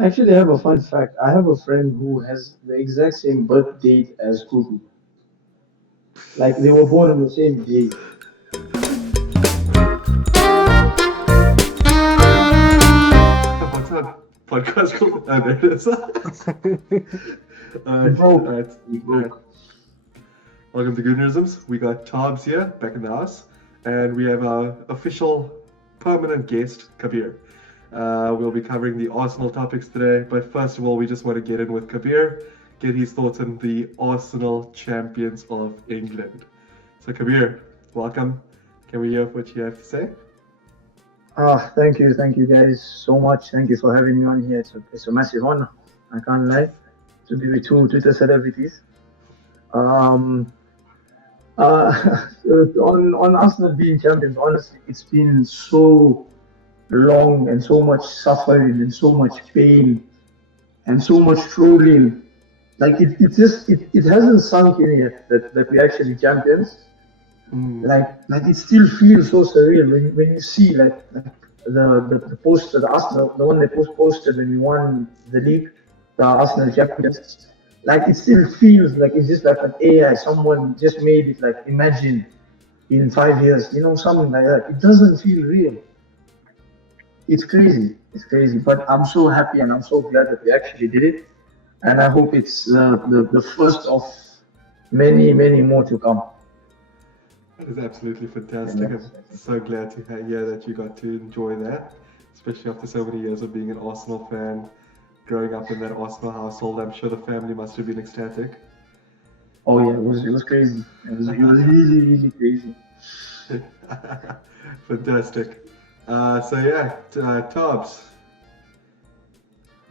I actually have a fun fact. I have a friend who has the exact same birth date as Kuku. Like they were born on the same day. What's that podcast called? There it is. He Alright, broke. alright, He alright. broke. Welcome to Goonerisms. We got Tobs here, back in the house, and we have our official permanent guest, Kabir. We'll be covering the Arsenal topics today, but first of all, we just want to get in with Kabir, get his thoughts on the Arsenal champions of England. So, Kabir, welcome. Can we hear what you have to say? Thank you guys so much. Thank you for having me on here. It's a massive honor. I can't lie to be with two Twitter celebrities. Um, on Arsenal being champions, honestly, it's been so long and so much suffering and so much pain and so much trolling. Like it hasn't sunk in yet that we're actually champions. Mm. Like it still feels so surreal when you see like the poster, the Arsenal, the one they posted when we won the league, the Arsenal champions. Like it still feels like it's just like an AI. Someone just made it like imagine in 5 years, something like that. It doesn't feel real. It's crazy. It's crazy. But I'm so happy and I'm so glad that we actually did it. And I hope it's the first of many, many more to come. That is absolutely And fantastic. I'm so glad to hear that you got to enjoy that, especially after so many years of being an Arsenal fan, growing up in that Arsenal household. I'm sure the family must have been ecstatic. oh yeah, it was crazy. It was really, really crazy. Fantastic. So yeah, Tobbs,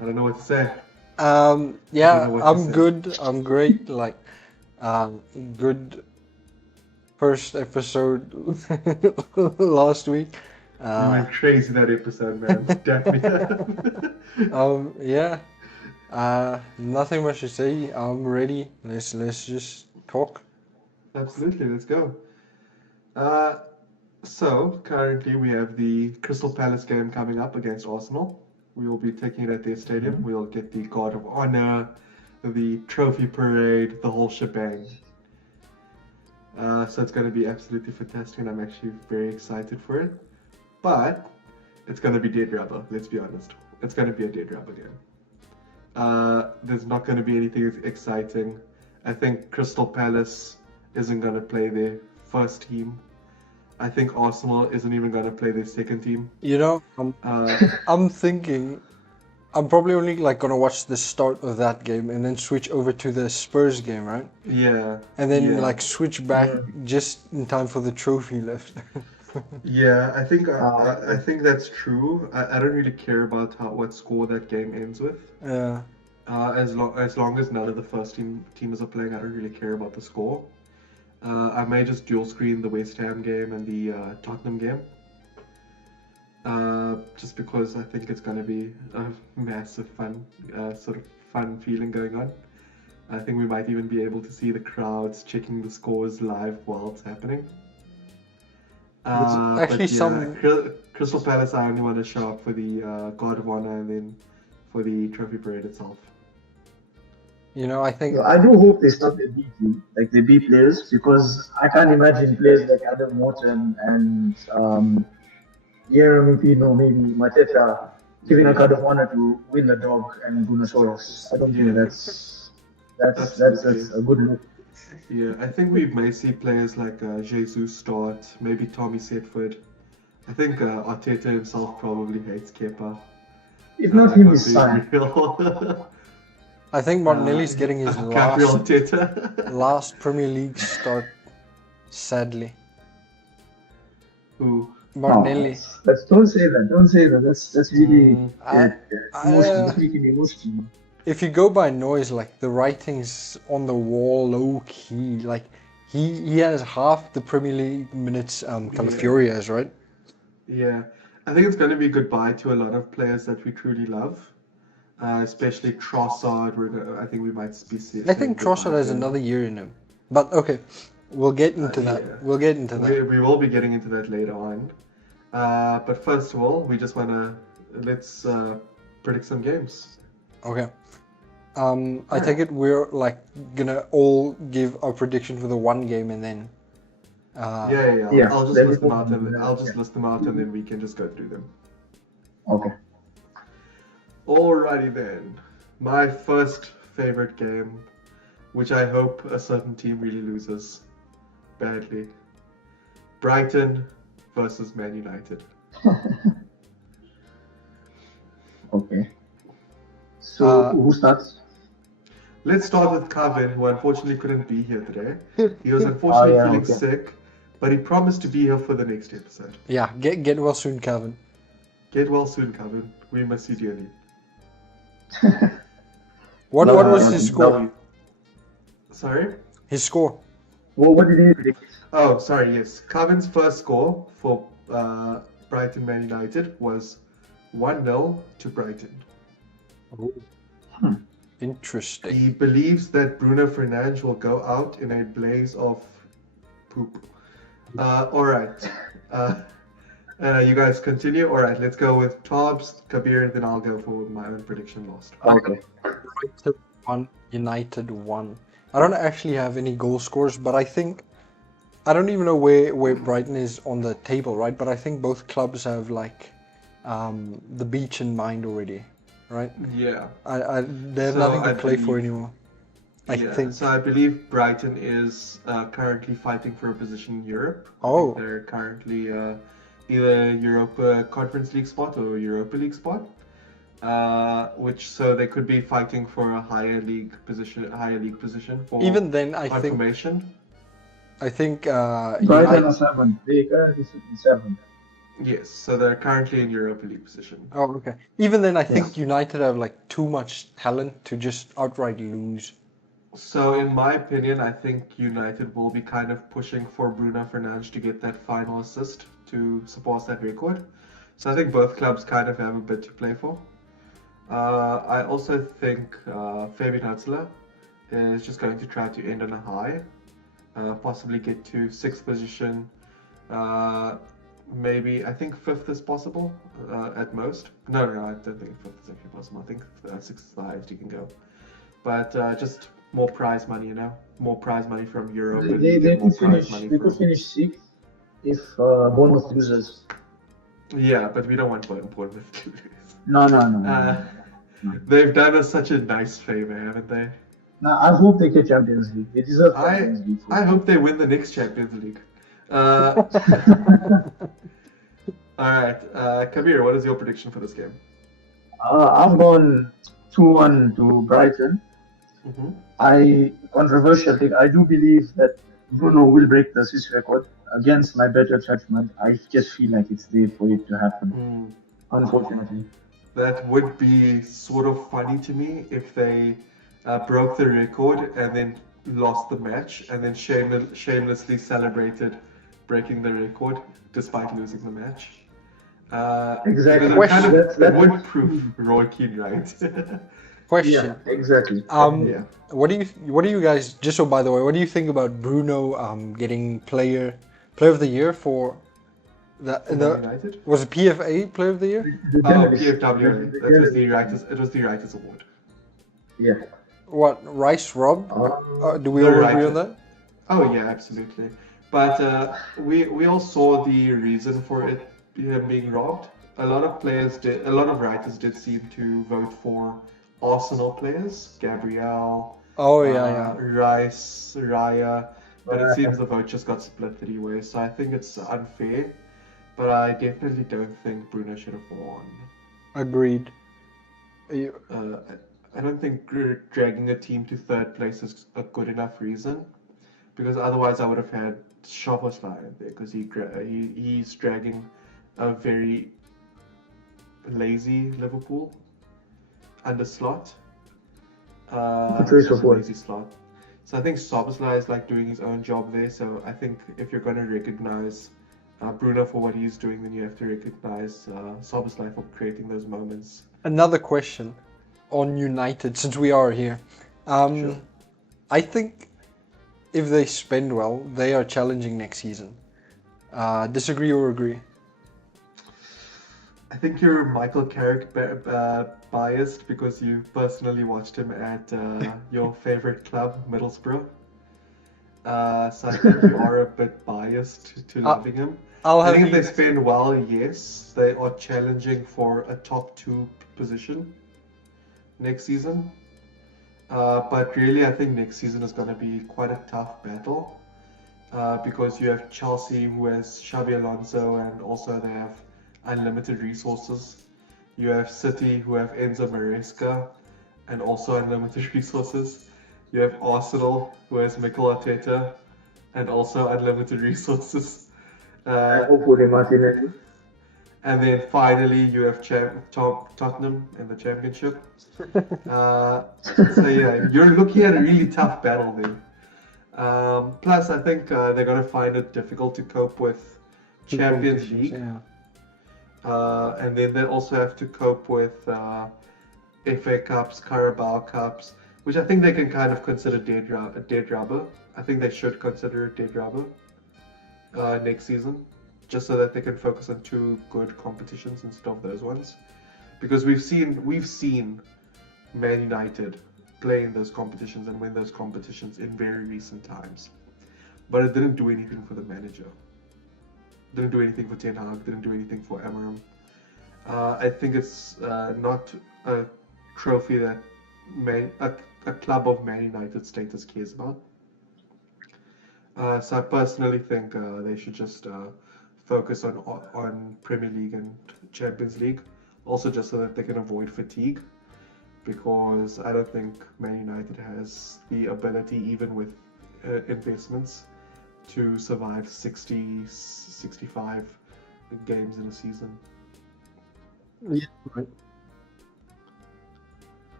I don't know what to say. I don't Yeah, know what to I'm say. good. I'm great. Um, good first episode last week. We Uh, went crazy that episode, man. Damn. yeah. Nothing much to say. I'm ready. Let's just talk. Absolutely, let's go. Uh, So, currently we have the Crystal Palace game coming up against Arsenal. We will be taking it at their stadium. We'll get the Guard of Honor, the trophy parade, the whole shebang. So it's going to be absolutely fantastic, and I'm actually very excited for it. But it's going to be dead rubber, let's be honest. It's going to be a dead rubber game. There's not going to be anything exciting. I think Crystal Palace isn't going to play their first team. I think Arsenal isn't even going to play their second team. You know, Uh, I'm thinking I'm probably only gonna watch the start of that game and then switch over to the Spurs game, right? yeah, And then yeah, switch back Yeah. just in time for the trophy left. yeah. I think I Uh, think that's true. I don't really care about what score that game ends with. Yeah. As long as none of the first teamers are playing, I don't really care about the score. I may just dual screen the West Ham game and the Tottenham game. Just because I think it's going to be a massive sort of fun feeling going on. I think we might even be able to see the crowds checking the scores live while it's happening. There's actually But yeah, some. Crystal Palace, I only want to show up for the Guard of Honor and then for the trophy parade itself. I think. yeah, I do hope they start the B team, like the B players, because I can't imagine players like Adam Morton and Jeremy Pino, maybe Mateta, giving a card of honor to win the dog and Gunasaurus. I don't think Yeah, that's absolutely. a good look. Yeah, I think we may see players like Jesus start, maybe Tommy Setford. I think Arteta himself probably hates Kepa. If not If him, I'm his being son. real. I think Martinelli's getting his Gabriel last Arteta. last Premier League start. Sadly, Who? Oh, Martinelli. that's don't say that. Don't say that. That's really I, emotional, I, speaking emotional. if you go by noise, the writings on the wall, low key, he has half the Premier League minutes Yeah. Calafiori has, right? Yeah. I think it's going to be goodbye to a lot of players that we truly love, especially Trossard. I think we might be I saying think Trossard goodbye has to him. another year in him. But okay, we'll get into that. Yeah. We'll get into that. We will be getting into that later on. But first of all, we just want to let's predict some games. Okay. I take it we're like gonna all give our prediction for the one game and then. Yeah, I'll just then list we them out, and move on. I'll just list them out, and then we can just go through them. Okay. Alrighty then. My first favorite game, which I hope a certain team really loses badly. Brighton versus Man United. Okay. So who starts? Let's start with Kevin, who unfortunately couldn't be here today. He was unfortunately feeling sick, but he promised to be here for the next episode. Yeah, get well soon, Calvin. Get well soon, Kevin. We miss you dearly. What was his score? Sorry? His score. Well, what did he predict? Oh, sorry, yes. Kevin's first score for Brighton Man United was 1-0 to Brighton. Oh. Interesting. He believes that Bruno Fernandes will go out in a blaze of poop. Alright. You guys continue. Alright, let's go with Tobbs, Kabir, then I'll go for my own prediction last. Okay. Brighton 1, United 1. I don't actually have any goal scores, but I think I don't even know where Brighton is on the table, right? But I think both clubs have like the beach in mind already, right? Yeah. They have nothing to play for anymore. I think. So I believe Brighton is currently fighting for a position in Europe. Oh. They're currently either Europa Conference League spot or Europa League spot. So they could be fighting for a higher league position for Even then, confirmation. I think Brighton are 7. They currently sit in 7. Yes, so they're currently in Europa League position. Oh, okay. Even then, I think United have like too much talent to just outright lose. So in my opinion, I think United will be kind of pushing for Bruno Fernandes to get that final assist to surpass that record. So I think both clubs kind of have a bit to play for. I also think Fabian Hutzler is just going to try to end on a high, possibly get to 6th position, maybe I think 5th is possible at most. No, I don't think 5th is actually possible. I think 6th is the highest you can go. But just more prize money, more prize money from Europe. They could finish 6th if Bournemouth loses. Yeah, but we don't want Bournemouth to lose. No. They've done us such a nice favor, haven't they? No, I hope they get Champions League. They deserve Champions League. I hope they win the next Champions League. Alright, Kabir, what is your prediction for this game? I've gone 2-1 to Brighton. Mm-hmm. Controversial thing, I do believe that Bruno will break the assist record. Against my better judgment, I just feel like it's there for it to happen. Unfortunately. That would be sort of funny to me if they broke the record and then lost the match and then shamelessly celebrated breaking the record despite losing the match. Exactly. That would prove Roy Keane right. Question. Yeah, exactly. What do you guys? Just so by the way, what do you think about Bruno getting player of the year for the United? Was it PFA player of the year? PFWA. It was the Writers Award. Yeah. What, Rice Rob? Do we all agree on that? Oh yeah, absolutely. But we all saw the reason for it being robbed. A lot of writers did seem to vote for Arsenal players, Gabriel, Rice, Raya, but it seems the vote just got split 3 ways. So I think it's unfair, but I definitely don't think Bruno should have won. Agreed. I don't think dragging a team to 3rd place is a good enough reason, because otherwise I would have had Szoboszlai in there, because he's dragging a very lazy Liverpool under slot. Lazy slot. So I think Szoboszlai is like doing his own job there. So I think if you're going to recognize Bruno for what he's doing, then you have to recognize Szoboszlai for creating those moments. Another question on United, since we are here. Sure. I think if they spend well, they are challenging next season. Disagree or agree? I think you're Michael Carrick biased because you personally watched him at your favorite club, Middlesbrough. So I think you are a bit biased to loving him. I'll I have think if you. they spend well, yes, they are challenging for a top 2 position next season. But really, I think next season is going to be quite a tough battle because you have Chelsea who has Xabi Alonso and also they have unlimited resources. You have City who have Enzo Maresca and also unlimited resources. You have Arsenal who has Mikel Arteta and also unlimited resources. And hopefully Martinelli. And then finally, you have Tottenham in the Championship. So yeah, you're looking at a really tough battle there. Plus, I think they're going to find it difficult to cope with Champions League. Yeah. And then they also have to cope with FA Cups, Carabao Cups, which I think they can kind of consider a dead rubber. I think they should consider a dead rubber next season, just so that they can focus on 2 good competitions instead of those ones. Because we've seen Man United play in those competitions and win those competitions in very recent times, but it didn't do anything for the manager. Didn't do anything for Ten Hag. Didn't do anything for Amorim. I think it's not a trophy that a club of Man United status cares about. So I personally think they should just focus on Premier League and Champions League, also just so that they can avoid fatigue, because I don't think Man United has the ability, even with investments, to survive 60, 65 games in a season. Yeah, right.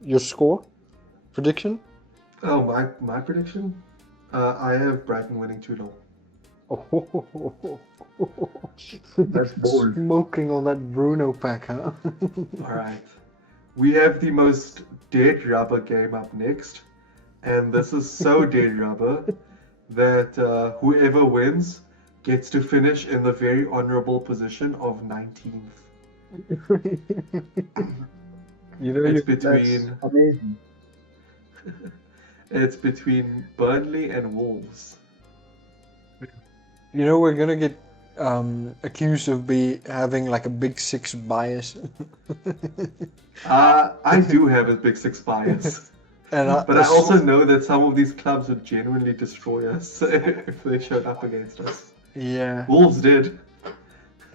Your score? Prediction? Oh, my prediction? I have Brighton winning 2-0. Oh, That's bold. Smoking on that Bruno pack, huh? Alright. We have the most dead rubber game up next. And this is so dead rubber that whoever wins gets to finish in the very honorable position of 19th. You know, It's That's between amazing. it's between Burnley and Wolves. we're gonna get accused of having like a Big Six bias. I do have a Big Six bias. And But I also know that some of these clubs would genuinely destroy us if they showed up against us. yeah. Wolves did.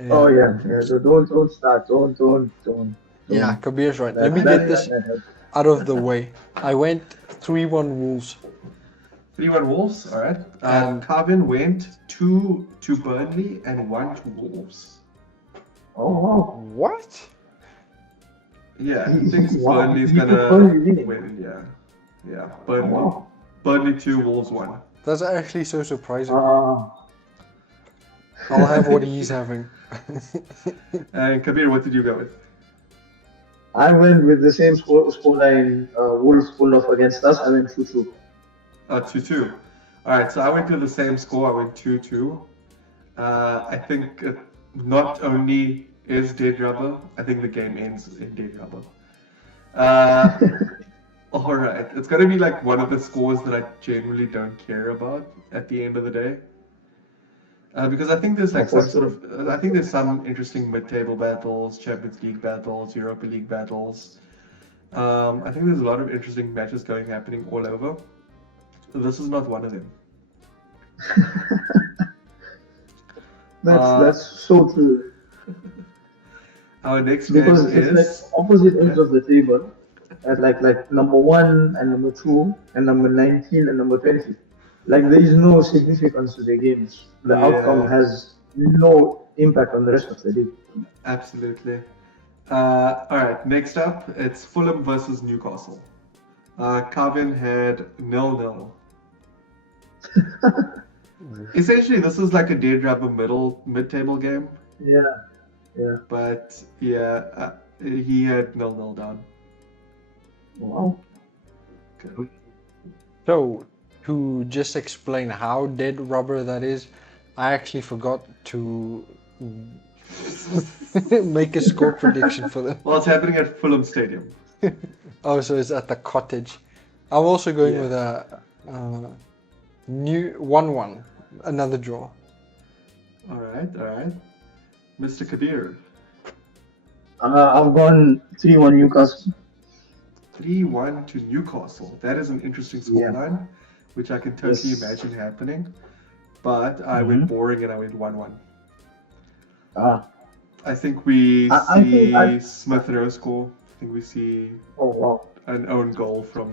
Oh yeah. So don't start. Don't. Yeah, Kabir's right. That- Let me that- get this that helps. out of the way. I went 3-1 Wolves. 3-1 Wolves, alright. Carvin went 2 to Burnley and 1 to Wolves. Oh wow. What? Yeah, I think Wow. Burnley's You took gonna Burnley winning. win, yeah. Yeah, Oh, Burnley. wow. Burnley 2, Wolves 1. That's actually so surprising. Ah. I'll have what he's having. And Kabir, what did you go with? I went with the same scoreline Wolves pulled off against us. I went 2-2. 2-2. Alright, so I went to the same score. I went 2-2. I think not only is dead rubber, I think the game ends in dead rubber. Alright, it's gonna be like one of the scores that I genuinely don't care about at the end of the day. Because I think there's like some sort of, I think there's some interesting mid-table battles, Champions League battles, Europa League battles. I think there's a lot of interesting matches happening all over. This is not one of them. That's so true. Our next game Because it's is like opposite ends of the table, at like number 1 and number 2 and number 19 and number 20. Like there is no significance to the games. The outcome has no impact on the rest of the league. absolutely. Alright, next up, it's Fulham versus Newcastle. Carvin had 0-0. Essentially, this is like a dead rubber mid-table game, Yeah. but yeah, he had 0-0 down. Wow. Okay. So, to just explain how dead rubber that is, I actually forgot to Make a score prediction for them. Well, it's happening at Fulham Stadium. Oh, so it's at the cottage. I'm also going Yeah. with a new 1-1, another draw. All right. Mr. Kabir, I've gone 3-1 Newcastle. 3-1 to Newcastle. That is an interesting scoreline, which I can totally Yes. imagine happening. But I went boring and I went 1-1. Ah, I think we I see think Smith Rowe score. I think we see oh wow. an own goal from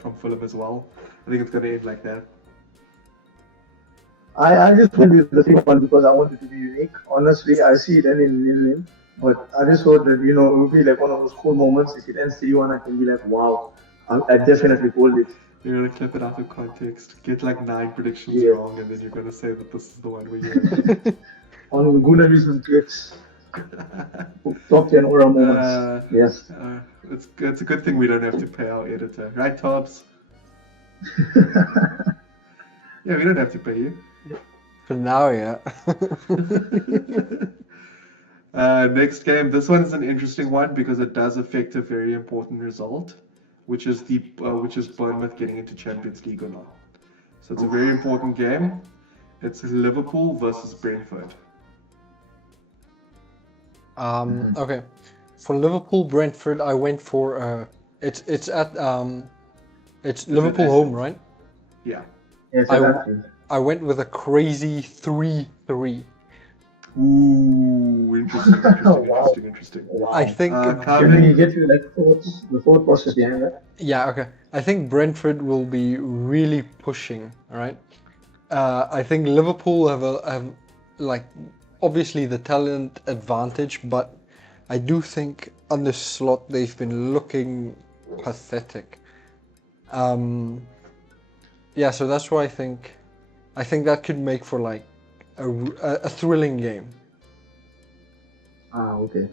from Fulham as well. I think it's going to end like that. I just went with the 3-1 because I wanted to be unique. Honestly, I see it ending 0-0, but I just thought that it would be like one of those cool moments. If it ends 3-1, I can be like, wow, I definitely called it. You're going to clip it out of context, get like 9 predictions Yeah. wrong, and then you're going to say that this is the one where you On Goonerisms clips, top 10 aura moments. Yes. it's a good thing we don't have to pay our editor, right, Tobbs? Yeah, we don't have to pay you. For now, yeah. Next game. This one is an interesting one because it does affect a very important result, which is Bournemouth getting into Champions League or not. So it's a very important game. It's Liverpool versus Brentford. Okay. For Liverpool Brentford, I went for it's Liverpool home, right? Yeah. Yes, I- exactly. I went with a crazy 3-3. Ooh, interesting. Wow. I think Calvin, Can you get to like the thought process behind that? yeah, okay. I think Brentford will be really pushing, all right? I think Liverpool have like obviously the talent advantage, but I do think under Slot they've been looking pathetic. Yeah, so that's why I think that could make for like a thrilling game. Ah, okay.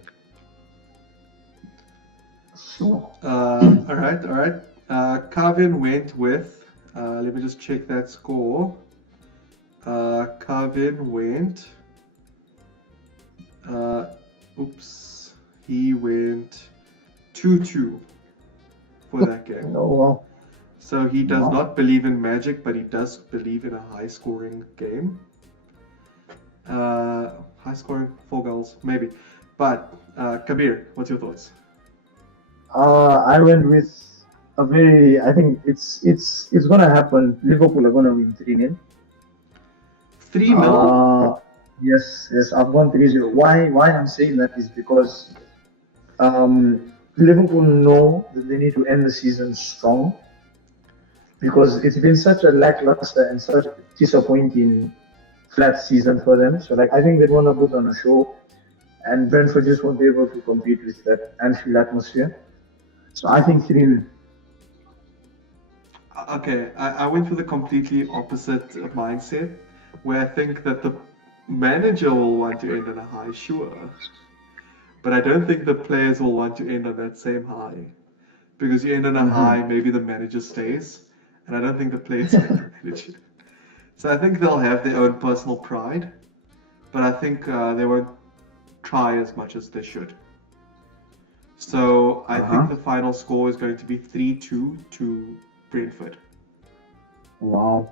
Sure. all right. Calvin went with, let me just check that score. Calvin went, he went 2-2 for that game. Oh wow. So he does Wow. not believe in magic, but he does believe in a high-scoring game. High-scoring, 4 goals, maybe. But Kabir, what's your thoughts? I went with a very. I think it's gonna happen. Liverpool are gonna win 3-0. 3-0? Yes, I've gone 3-0. Why I'm saying that is because Liverpool know that they need to end the season strong because it's been such a lackluster and such a disappointing flat season for them. So like I think they want to put on a show, and Brentford just won't be able to compete with that Anfield atmosphere. So I think 3-0. Okay, I went with a completely opposite mindset, where I think that the manager will want to end on a high, sure. But I don't think the players will want to end on that same high. Because you end on a high, maybe the manager stays, and I don't think the players like the manager. So I think they'll have their own personal pride, but I think they won't try as much as they should. So I think the final score is going to be 3-2 to Brentford. Wow.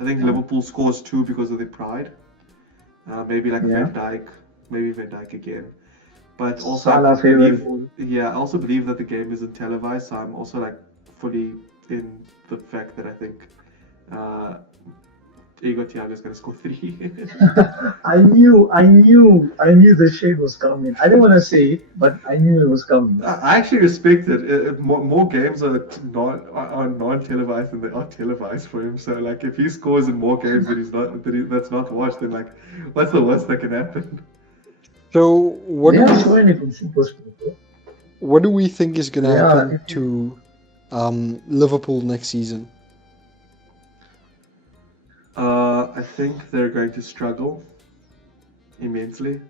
I think Liverpool scores 2 because of their pride. Maybe like Yeah. Van Dijk again. But also Salah I favorite believe, I also believe that the game isn't televised, so I'm also like fully in the fact that I think Igor Thiago is going to score 3. I knew the shade was coming. I didn't want to say it, but I knew it was coming. I actually respect it. More games are non-televised than they are televised for him. So like, if he scores in more games that's not watched, then like, what's the worst that can happen? So what They do are we showing it from SuperSport, though. what do we think is gonna Yeah, happen to Liverpool next season? I think they're going to struggle immensely.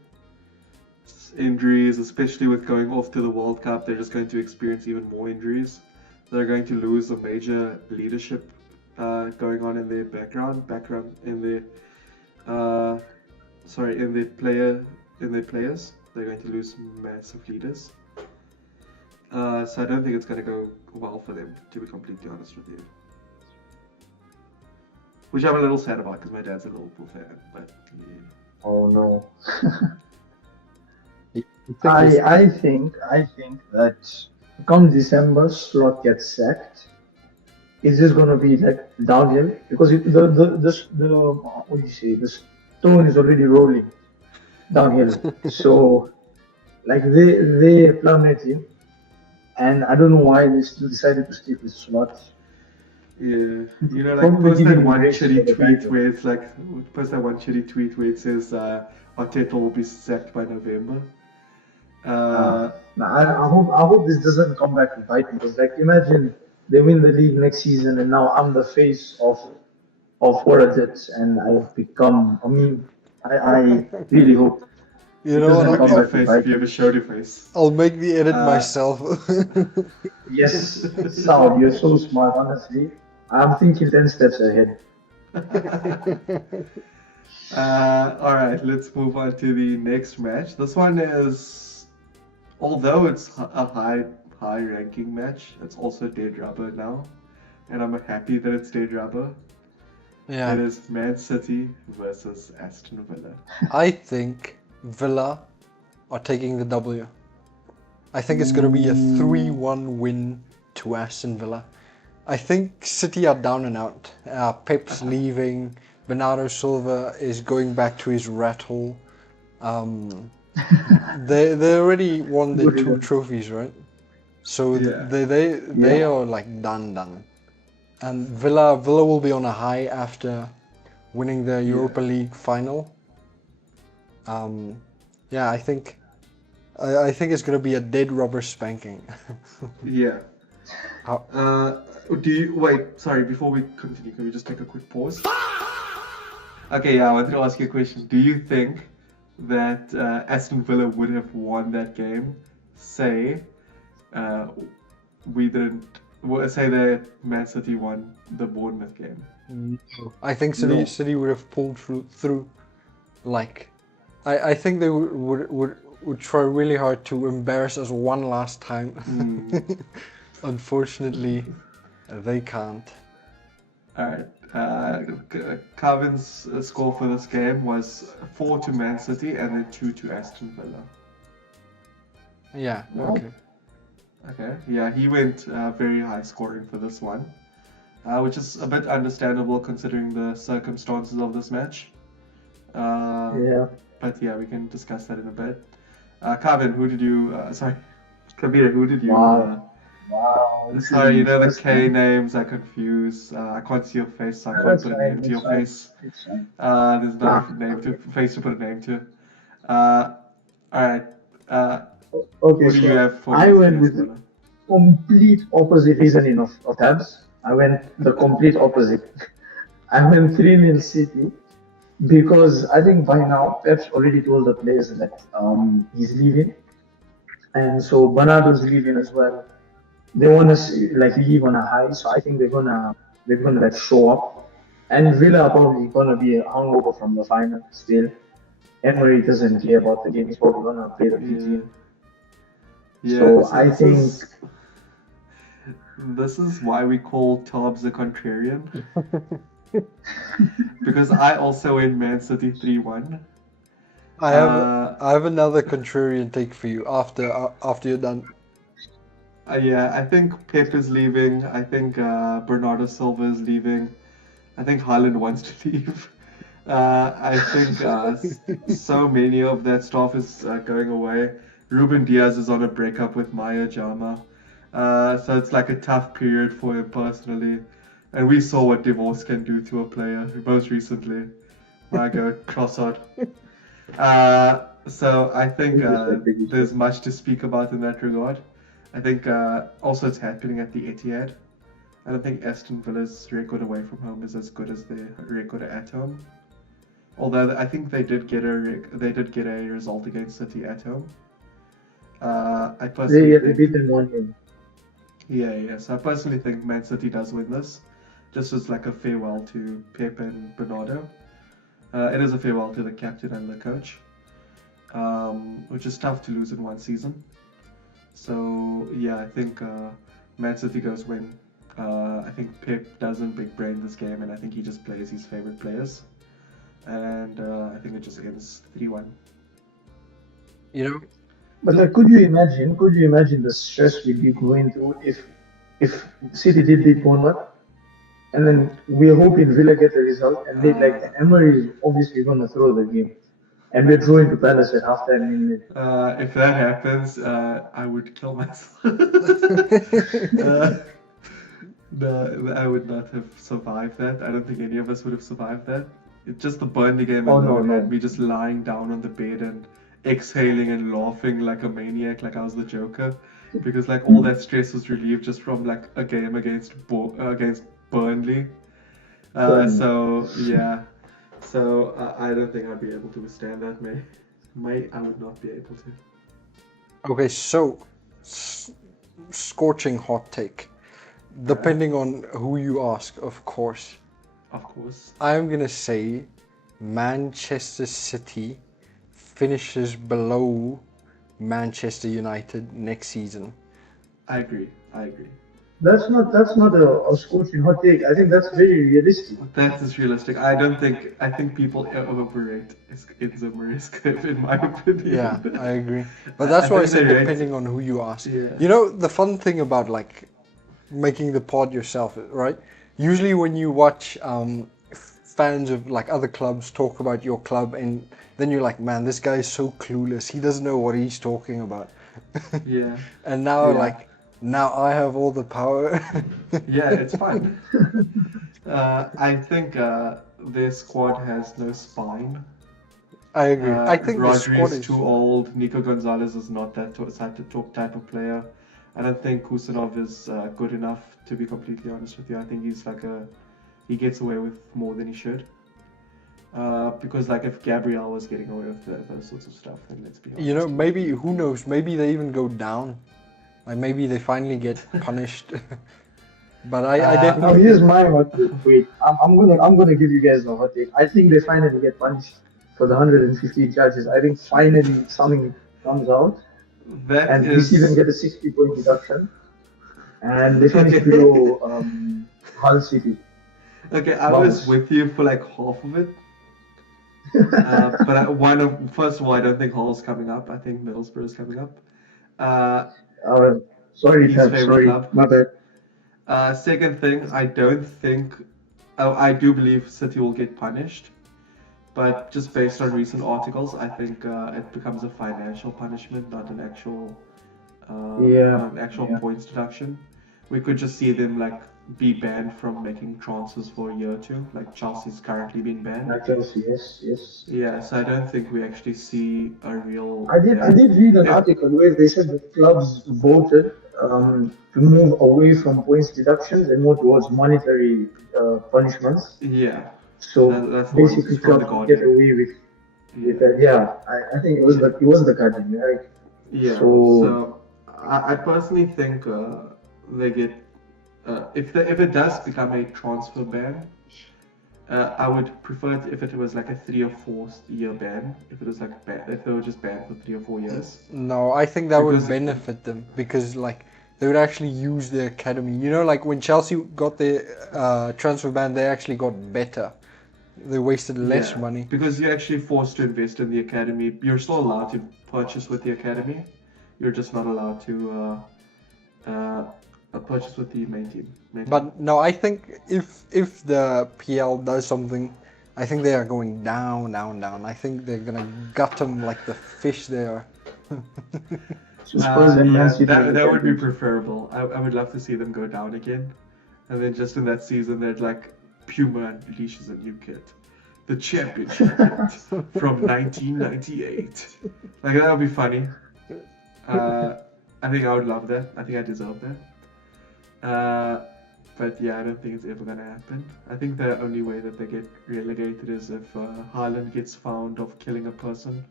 Injuries, especially with going off to the World Cup, they're just going to experience even more injuries. They're going to lose a major leadership going on in their background in the in the player in their players. They're going to lose massive leaders. So I don't think it's going to go well for them, to be completely honest with you. Which I'm a little sad about because my dad's a Liverpool fan. But yeah. Oh no. You think this- I think that come December, Slot gets sacked. It's just gonna be like downhill because the what do you say, the stone is already rolling downhill. So like they plummeted, and I don't know why they still decided to stick with Slot. Yeah, you know, like Probably post that giving one grace shitty for the tweet title. where it's like, post that one shitty tweet where it says Arteta will be sacked by November. Now, I hope this doesn't come back to bite me because like imagine they win the league next season and now I'm the face of what it is and I've become a meme. I really hope You it know doesn't what? What's come your back to face if bite you me. ever showed your face? I'll make the edit Uh, myself. Yes, Saud, you're so smart, honestly. I'm thinking 10 steps ahead. All right, let's move on to the next match. This one is, although it's a high ranking match, it's also dead rubber now, and I'm happy that it's dead rubber. Yeah. It is Man City versus Aston Villa. I think Villa are taking the W. I think it's going to be a 3-1 win to Aston Villa. I think City are down and out. Pep's leaving. Bernardo Silva is going back to his rat hole. They already won their Good 2 enough. trophies, right? So Yeah. they are like done. And Villa will be on a high after winning the Europa League final. Yeah, I think it's gonna be a dead rubber spanking. Yeah. How- Do you wait? Sorry, before we continue, can we just take a quick pause? Okay, yeah, I wanted to ask you a question. Do you think that Aston Villa would have won that game? Say, we didn't. Well, say that Man City won the Bournemouth game. I think No. City would have pulled through. Like, I think they would try really hard to embarrass us one last time. Unfortunately, they can't. All right. Calvin's score for this game was 4 to Man City and then 2 to Aston Villa. Yeah. Wow. Okay. Okay, yeah, he went very high scoring for this one, which is a bit understandable considering the circumstances of this match. Yeah. But yeah, we can discuss that in a bit. Kevin, who did you? Sorry, Kabir, who did you? Wow. Wow. this Sorry, is you know the interesting. K names are confused. I can't see your face, so I can't That's put a fine, name to your that's fine. face. It's fine. There's no name to face to put a name to. All right. Okay, Who do you so have for I Man went City, with the Aston complete opposite reasoning of Tabs. I went the complete opposite. I went 3-0 City because I think by now Pep's already told the players that he's leaving, and so Bernardo's leaving as well. They want to like leave on a high, so I think they're gonna like show up, and Villa are probably gonna be a hungover from the final still. Emery doesn't care about the game; he's probably gonna play the Villa? team. Yeah, So so I this think this is why we call Tobbs a contrarian. Because I also went Man City 3-1. I have another contrarian take for you after you're done. Yeah, I think Pep is leaving. I think Bernardo Silva is leaving. I think Haaland wants to leave. I think so many of that staff is going away. Ruben Diaz is on a breakup with Maya Jama. So it's like a tough period for him personally. And we saw what divorce can do to a player most recently. My God, cross-eyed. So I think there's much to speak about in that regard. I think also it's happening at the Etihad. I don't think Aston Villa's record away from home is as good as their record at home. Although I think they did get a result against City at home. I personally they think beat them 1-0. yeah. So I personally think Man City does win this, just as like a farewell to Pep and Bernardo. It is a farewell to the captain and the coach. which is tough to lose in one season. So yeah, I think Man City goes win. I think Pep doesn't big brain this game, and I think he just plays his favorite players. And I think it just ends 3-1. You know, But like, could you imagine? Could you imagine the stress we'd be going through if City did beat Bournemouth, and then we're hoping Villa get the result, and they like Emery is obviously going to throw the game, and we're drawing to Palace at halftime. If that happens, I would kill myself. No, I would not have survived that. I don't think any of us would have survived that. It's just the Burnley game Oh, no, alone no. had me just lying down on the bed and exhaling and laughing like a maniac, like I was the Joker, because like all that stress was relieved just from like a game against Burnley. Burnley. So yeah, so I don't think I'd be able to withstand that, I would not be able to. okay, so scorching hot take. Depending on who you ask, of course. Of course. I'm gonna say Manchester City finishes below Manchester United next season. I agree. That's not a scorching hot take. I think that's very realistic. That is realistic. I think people overrate Enzo Maresca, in my opinion. Yeah, I agree. But that's why I said think depending on who you ask. Yeah. You know, the fun thing about like making the pod yourself, right? Usually when you watch fans of like other clubs talk about your club, and then you're like, man, this guy is so clueless. He doesn't know what he's talking about. Yeah. And now Yeah. now I have all the power. Yeah, it's fun. I think their squad has no spine. I agree. I think the Rodri squad is is too old. Nico Gonzalez is not that type of player. I don't think Kusanov is good enough, to be completely honest with you. I think he's he gets away with more than he should. Because like if Gabriel was getting away with those sorts of stuff, then let's be honest. You know, maybe, who knows, maybe they even go down. Like maybe they finally get punished. But I Now definitely here's my hot take. Wait, I'm gonna give you guys a hot take. I think they finally get punished for the 150 judges. I think finally something comes out, That and we is see them get a 60-point deduction, and they finish below Hull City. okay. I was Vamos. with you for like half of it. But first of all, I don't think Hull's coming up. I think Middlesbrough is coming up. Sorry, His Tab, favorite sorry, club. my bad. Second thing, I don't think. I do believe City will get punished, but just based on recent articles, I think it becomes a financial punishment, not an actual, Yeah, yeah. points deduction. We could just see them like be banned from making transfers for a year or two, like Chelsea's currently been banned. Like Chelsea, yes. Yeah, so I don't think we actually see a real. I did read an Yeah. article where they said the clubs voted to move away from points deductions and more towards monetary punishments. Yeah. So That's the one basically, from the clubs get Guardian. away with that. Yeah, I think it was the Guardian, right? Yeah. So- So I personally think they get if it does become a transfer ban, I would prefer it if it was like a 3 or 4 year ban. If it was like if they were just banned for 3 or 4 years. No, I think that would Because- benefit them because like they would actually use the academy. You know, like when Chelsea got the transfer ban, they actually got better. They wasted less Yeah, money. because you're actually forced to invest in the academy. You're still allowed to purchase with the academy. You're just not allowed to purchase with the main team. But no, I think if the PL does something, I think they are going down. I think they're gonna gut them like the fish they are. So Spurs and Man City. that would be preferable. I would love to see them go down again, and then just in that season, they'd like Puma unleashes a new kit, the championship kit from 1998. Like that would be funny. I think I would love that. I think I deserve that. But yeah, I don't think it's ever gonna happen. I think the only way that they get relegated is if Haaland gets found of killing a person.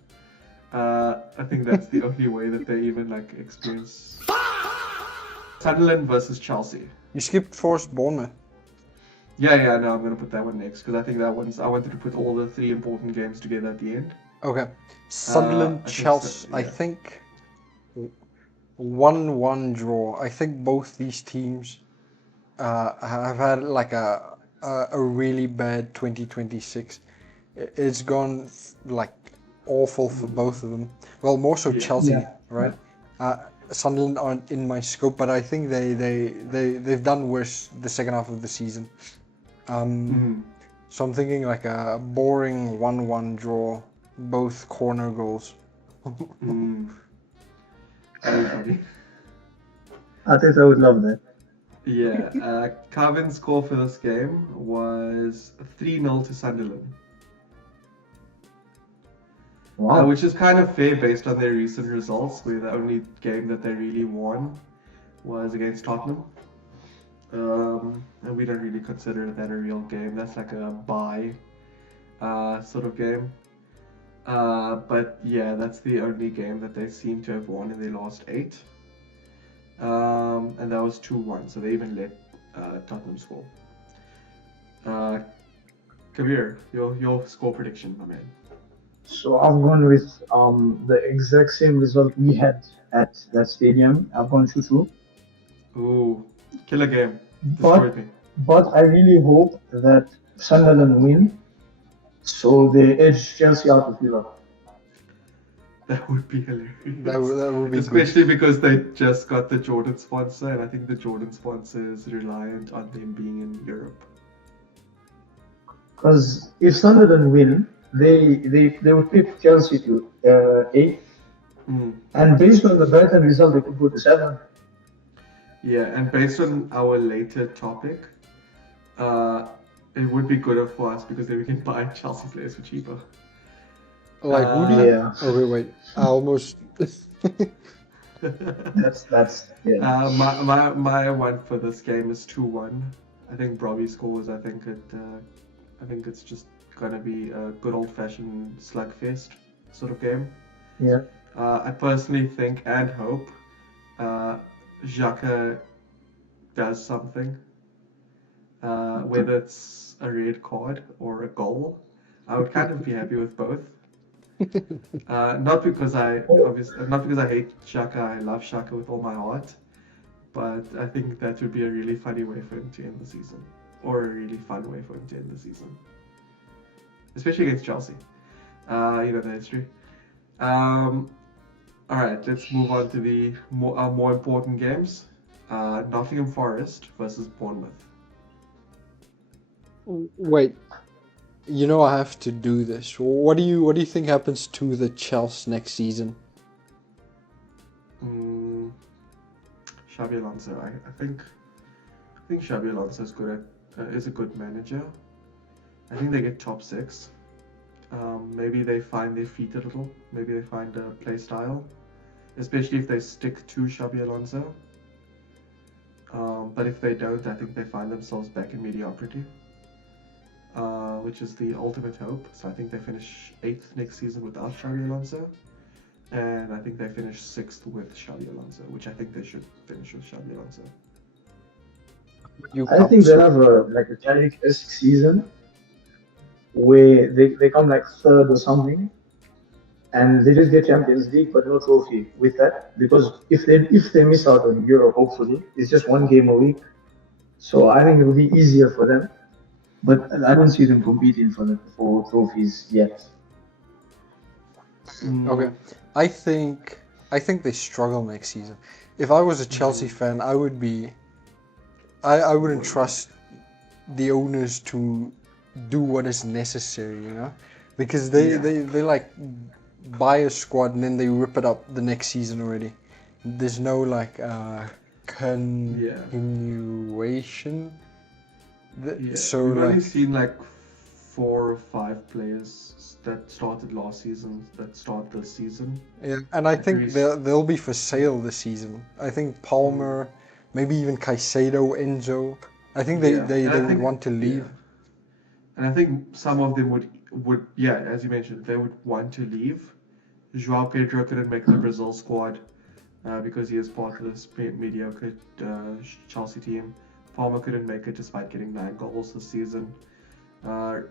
I think that's the only way that they even like experience. Sunderland versus Chelsea. You skipped Forest Bournemouth. Yeah, no, I'm gonna put that one next because I think that one's. I wanted to put all the 3 important games together at the end. Okay. Sunderland, I think so, Chelsea. yeah. I think 1-1 draw. I think both these teams have had like a really bad 2026. It's gone like awful for both of them. Well, more so Yeah. Chelsea, Yeah. right? Uh, Sunderland aren't in my scope, but I think they've done worse the second half of the season. Mhm. So I'm thinking like a boring 1-1 draw, both corner goals. Mm. Very funny. I think I would love that. Yeah. Carvin's score for this game was 3-0 to Sunderland. Wow. Which is kind of fair based on their recent results, where the only game that they really won was against Tottenham. And we don't really consider that a real game. That's like a bye sort of game. But yeah, that's the only game that they seem to have won in their last 8. And that was 2-1, so they even let Tottenham score. Kabir, your score prediction, my man. So I've gone with the exact same result we had at that stadium. I've gone 2-2. Ooh, killer game. But Destroyed me. but I really hope that Sunderland win, so they edge Chelsea out of Villa. That would be hilarious. That would be Especially because they just got the Jordan sponsor, and I think the Jordan sponsor is reliant on them being in Europe. Because if Sunderland win, they would pick Chelsea to 8, Mm. and based on the Brighton result, they could go to 7. Yeah, and based on our later topic, it would be good for us because then we can buy Chelsea players for cheaper. Like who do you? Yeah. Oh wait. I almost. That's yeah. My one for this game is 2-1. I think Robbie scores. I think it's just gonna be a good old fashioned slugfest sort of game. Yeah. I personally think and hope Xhaka does something. Whether it's a red card or a goal, I would kind of be happy with both. Not because I hate Xhaka. I love Xhaka with all my heart, but I think that would be a really funny way for him to end the season, or a really fun way for him to end the season, especially against Chelsea. You know the history. All right, let's move on to the more important games. Nottingham Forest versus Bournemouth. Wait. You know I have to do this. What do you think happens to the Chelsea next season? Xabi Alonso. I think Xabi Alonso is a good manager. I think they get top 6. Maybe they find their feet a little. Maybe they find a play style, especially if they stick to Xabi Alonso. But if they don't, I think they find themselves back in mediocrity, which is the ultimate hope. So I think they finish 8th next season without Xabi Alonso, and I think they finish 6th with Xabi Alonso, which I think they should finish with Xabi Alonso. I think they have a Carrick-esque season where they come like third or something, and they just get Champions League but no trophy with that, because if they miss out on Europe, hopefully it's just one game a week. So I think it will be easier for them, but I don't see them competing for trophies yet. Okay. I think they struggle next season. If I was a Chelsea fan, I wouldn't trust the owners to do what is necessary, you know? Because they like buy a squad and then they rip it up the next season already. There's no like continuation. So we've only like seen like 4 or 5 players that started last season that start this season. yeah, and I think they'll be for sale this season. I think Palmer, maybe even Caicedo, Enzo. I think they would want to leave. Yeah. And I think some of them would as you mentioned, they would want to leave. Joao Pedro couldn't make the Brazil squad because he is part of this mediocre Chelsea team. Palmer couldn't make it despite getting 9 goals this season. I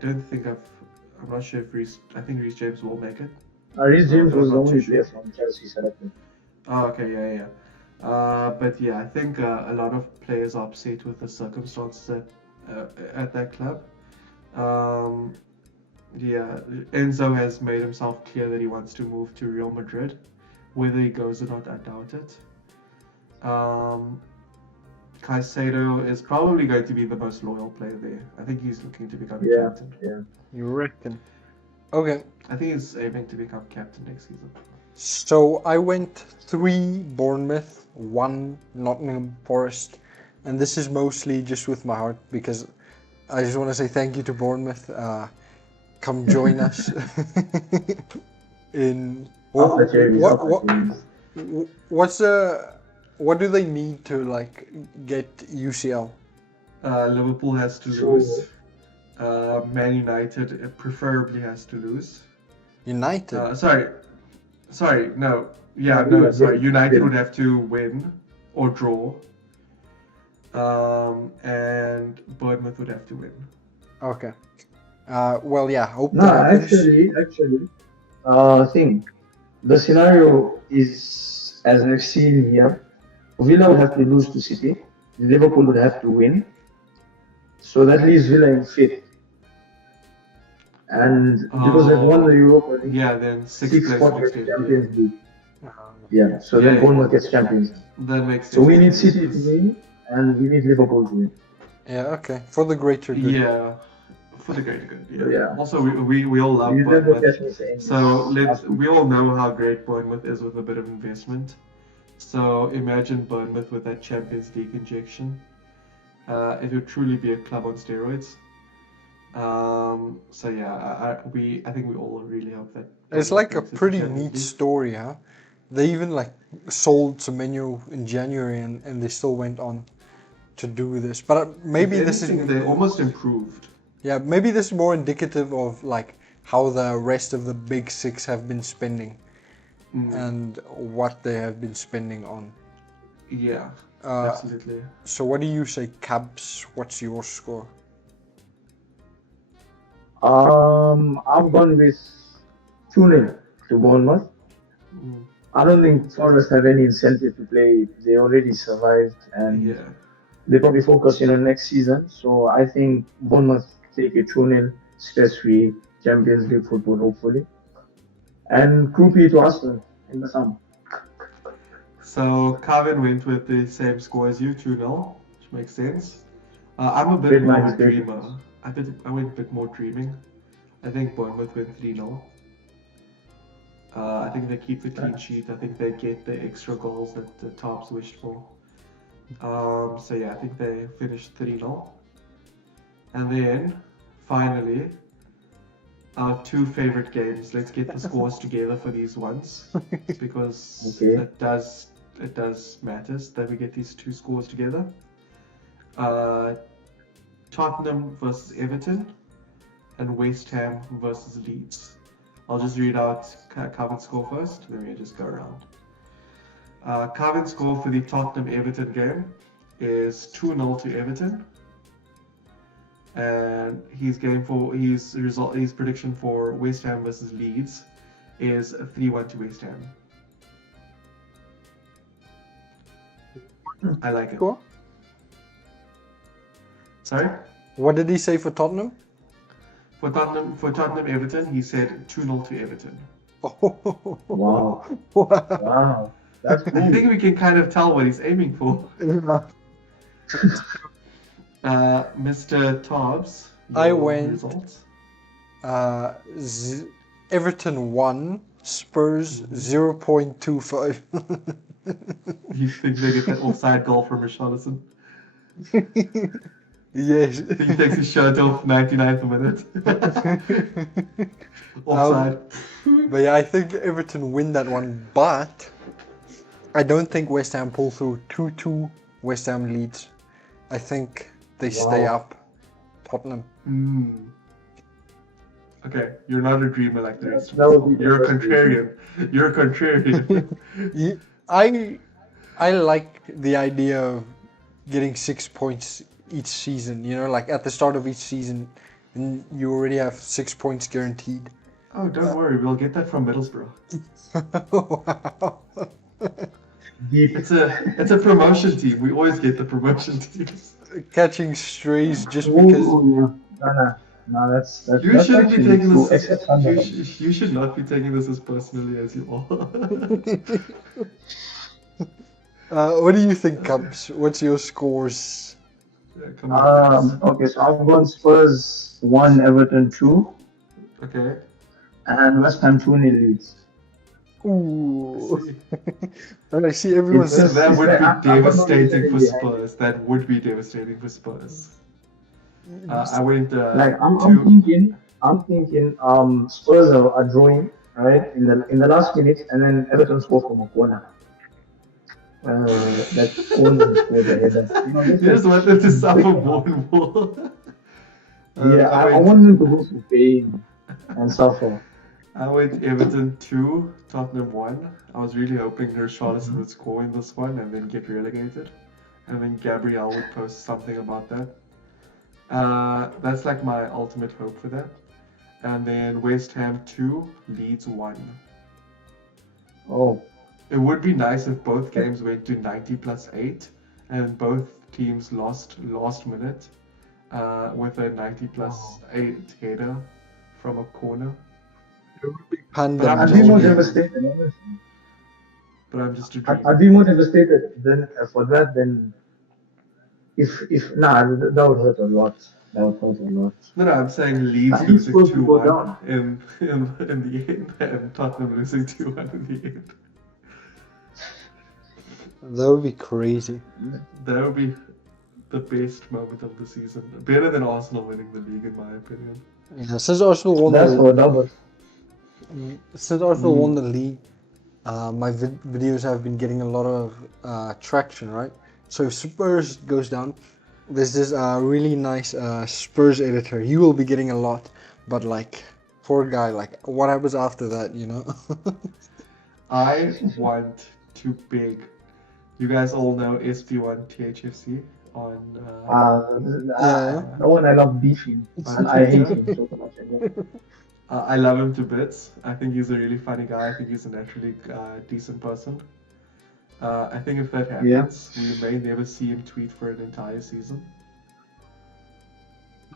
don't think I'm not sure if I think Reece James will make it. Reece James but was I'm the not only too player sure. from Chelsea selected. Oh, okay, yeah. But yeah, I think a lot of players are upset with the circumstances at that club. Um, yeah, Enzo has made himself clear that he wants to move to Real Madrid. Whether he goes or not, I doubt it. Caicedo is probably going to be the most loyal player there. I think he's looking to become a Yeah, captain. yeah. You reckon? Okay. I think he's aiming to become captain next season. So I went 3 Bournemouth, 1 Nottingham Forest, and this is mostly just with my heart because I just want to say thank you to Bournemouth. Come join us in After Cherries, after what Cherries. what's what do they need to like get UCL? Liverpool has to So- lose. Man United preferably has to lose. United. Sorry, no. Yeah, No, no, sorry. Villa. United would have to win or draw. And Bournemouth would have to win. Okay. Well, yeah. Hope No, that happens. actually, think the scenario is as I've seen here. Villa would have to lose to City. Liverpool would have to win. So that leaves Villa in fifth. And because they've won the Europa League, Yeah, then sixth six place spots next gets year. Champions League. Uh, Yeah, so then Bournemouth gets Champions. That makes sense. So we need City to win, and we need Liverpool to win. yeah. Okay. For the greater good. Yeah, for the greater good. Yeah. Yeah. Also, we all love You never Bournemouth. catch me saying So this. we all know how great Bournemouth is with a bit of investment. So imagine Bournemouth with that Champions League injection. It would truly be a club on steroids. So yeah, I think we all really hope that. It's Bournemouth like a makes it to pretty Champions neat League. story, huh? They even like sold Semenyo in January and they still went on to do this. But maybe If this is anything, they almost improved. yeah, maybe this is more indicative of like how the rest of the big six have been spending and what they have been spending on. Yeah, Uh, absolutely. so what do you say, Cabs? What's your score? I've gone with 2-0 to Bournemouth. I don't think Forest have any incentive to play. They already survived and Yeah. they probably focusing on next season. So I think Bournemouth take a 2-0 stress-free Champions League football, hopefully. And Krupi to Arsenal in the sum. So Calvin went with the same score as you, 2-0, which makes sense. I'm a bit Great more of minds, a great dreamer. I went a bit more dreaming. I think Bournemouth win 3-0. I think they keep the clean sheet. I think they get the extra goals that the Tops wished for. So yeah, I think they finish 3-0. And then, finally, our 2 favorite games. Let's get the scores together for these ones. Because Okay. it does matter that we get these 2 scores together. Tottenham versus Everton and West Ham versus Leeds. I'll just read out Calvin's score first, then we just go around. Calvin's score for the Tottenham-Everton game is 2-0 to Everton. And his prediction for West Ham versus Leeds is 3-1 to West Ham. I like it. Score? Sorry? What did he say for Tottenham? For Tottenham Everton, he said 2-0 to Everton. Wow. Wow. That's I cool. think we can kind of tell what he's aiming for. Mr. Tobbs, I your went- results. Everton 1, Spurs 0.25. You think they get that offside goal from Richarlison? Yes. He takes his shirt off 99th minute. Offside. But yeah, I think Everton win that one, but I don't think West Ham pull through 2-2 West Ham Leeds. I think they stay Wow. up. Tottenham. Okay, you're not a dreamer like the rest of That would us. be the You're a best contrarian. You're a contrarian. I like the idea of getting 6 points each season, you know, like at the start of each season and you already have 6 points guaranteed. Oh, don't worry, we'll get that from Middlesbrough. Wow. Deep. It's a promotion team. We always get the promotion teams. Catching strays just Oh, because. no, that's You shouldn't be actually taking true. this. Except Sunderland. You should not be taking this as personally as you are. What do you think, Cubs? What's your scores? Yeah, come on. Okay, so I've gone Spurs 1, Everton 2, Okay. and West Ham 2-0 Leeds. Ooh. See. And I see everyone's. It's just- That would I'm not be devastating really for behind. Spurs. That would be devastating for Spurs. I went Like I'm two. thinking, Spurs are drawing right in the last minute, and then Everton score from a corner. That Coleman scored the header. You just want them to suffer more and more. Yeah, I want them to go through pain and suffer. I went Everton 2, Tottenham 1. I was really hoping Richarlison would score in this one and then get relegated. And then Gabriel would post something about that. That's like my ultimate hope for that. And then West Ham 2, Leeds 1. Oh, It would be nice if both games went to 90+8 and both teams lost last minute with a 90+8 header from a corner. Panda. I'm I'd just be more dreaming. devastated. Honestly. But I'm just a dream. I'd be more devastated than for that than if that would hurt a lot. That would hurt a lot. No, I'm saying Leeds I think losing Spurs will go 2-1 down. in the end and Tottenham losing 2-1 in the end. That would be crazy. That would be the best moment of the season. Better than Arsenal winning the league, in my opinion. Yeah, since Arsenal won That's the for double. won the league, my videos have been getting a lot of traction, right? So if Spurs goes down, there's this really nice Spurs editor. He will be getting a lot, but like, poor guy. Like, what happens after that? You know? I want to beg. You guys all know SB1 THFC on. The one I love beefing, and I hate him so much. I love him to bits. I think he's a really funny guy. I think he's a naturally decent person. I think if that happens, we may never see him tweet for an entire season.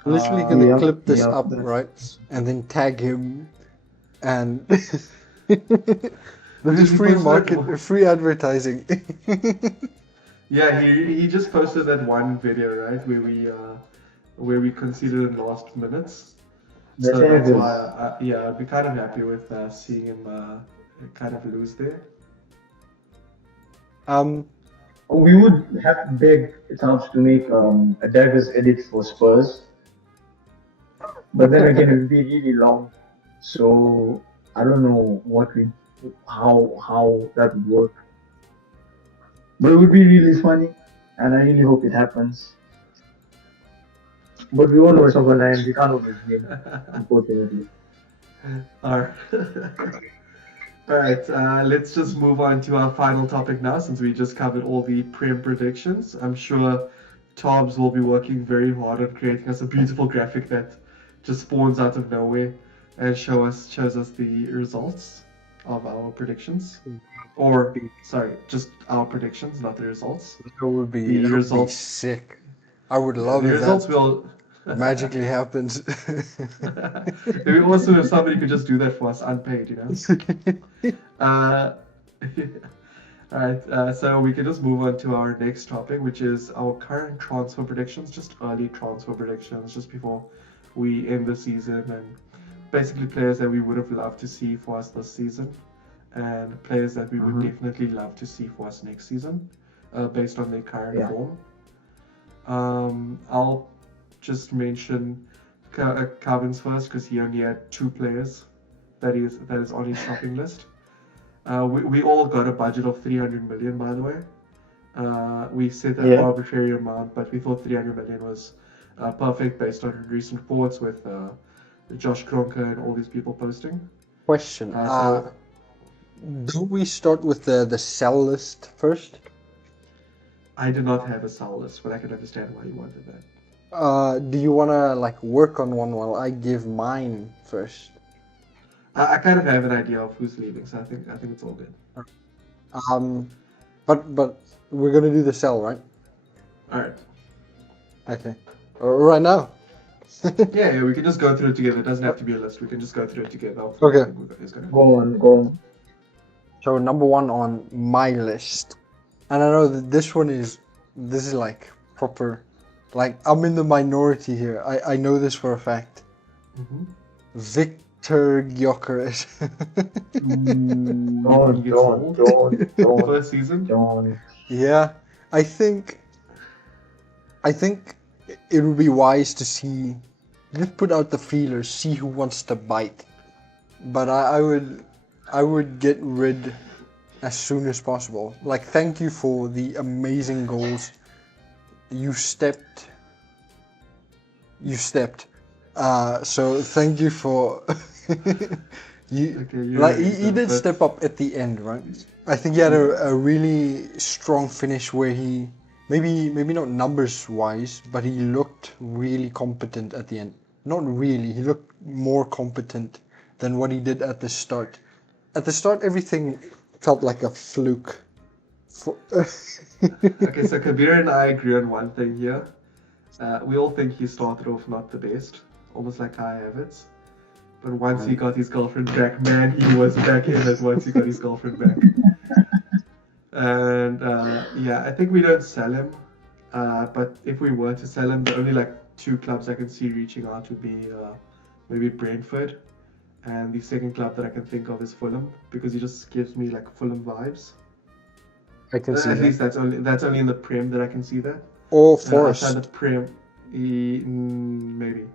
I'm literally gonna Yeah, clip this yeah, up, that's- right? And then tag him, and this Did is he free post that market, one? free advertising. Yeah, he just posted that one video, right, where we considered last minutes. The So that's Tigers. why, I'd be kind of happy with seeing him kind of lose there. We would have to beg Towns to make a Daggers edit for Spurs, but then again it would be really long, so I don't know how that would work. But it would be really funny, and I really hope it happens. But we all know it's over line. We can't always win, unfortunately. Alright. Alright, let's just move on to our final topic now, since we just covered all the Prem predictions. I'm sure Tobbs will be working very hard on creating us a beautiful graphic that just spawns out of nowhere and shows us the results of our predictions. Or, sorry, just our predictions, not the results. That would be, The that would be results- sick. I would love The if results that will... magically happens. It'd be awesome if somebody could just do that for us unpaid, you know? Alright, so we can just move on to our next topic, which is our current transfer predictions, just early transfer predictions, just before we end the season, and basically players that we would have loved to see for us this season, and players that we would definitely love to see for us next season, based on their current Yeah. form. I'll just mention Calvin's first because he only had 2 players that is on his shopping list. We all got a budget of 300 million, by the way. We set an Yeah. arbitrary amount, but we thought 300 million was perfect based on recent reports with Josh Kroenke and all these people posting. Question. So- Do we start with the sell list first? I did not have a sell list, but I can understand why you wanted that. Do you wanna like work on one while I give mine first? I kind of have an idea of who's leaving, so I think it's all good. Um, but we're gonna do the cell, right? All right. Okay. Right now. Yeah, we can just go through it together. It doesn't have to be a list. We can just go through it together. Okay. It's gonna... Go on. So number one on my list, and I know that this is like proper, like I'm in the minority here. I know this for a fact. Mm-hmm. Victor Gyökeres. Don't. First season. Don't. Yeah, I think it would be wise to see, just put out the feelers, see who wants to bite. But I would get rid as soon as possible. Like, thank you for the amazing goals. You stepped. So thank you for you. Okay, Like he did but- step up at the end, right? I think he had a really strong finish where he maybe not numbers wise, but he looked really competent at the end. Not really, he looked more competent than what he did at the start. At the start, everything felt like a fluke. Okay, so Kabir and I agree on one thing here. We all think he started off not the best, almost like Kai Havertz. But once he got his girlfriend back, man, he was back in it once he got his girlfriend back. And yeah, I think we don't sell him. But if we were to sell him, the only like two clubs I can see reaching out would be maybe Brentford. And the second club that I can think of is Fulham, because he just gives me like Fulham vibes. I can see At that. least that's only in the Prem that I can see that. Or Outside Forest. the Prem, maybe,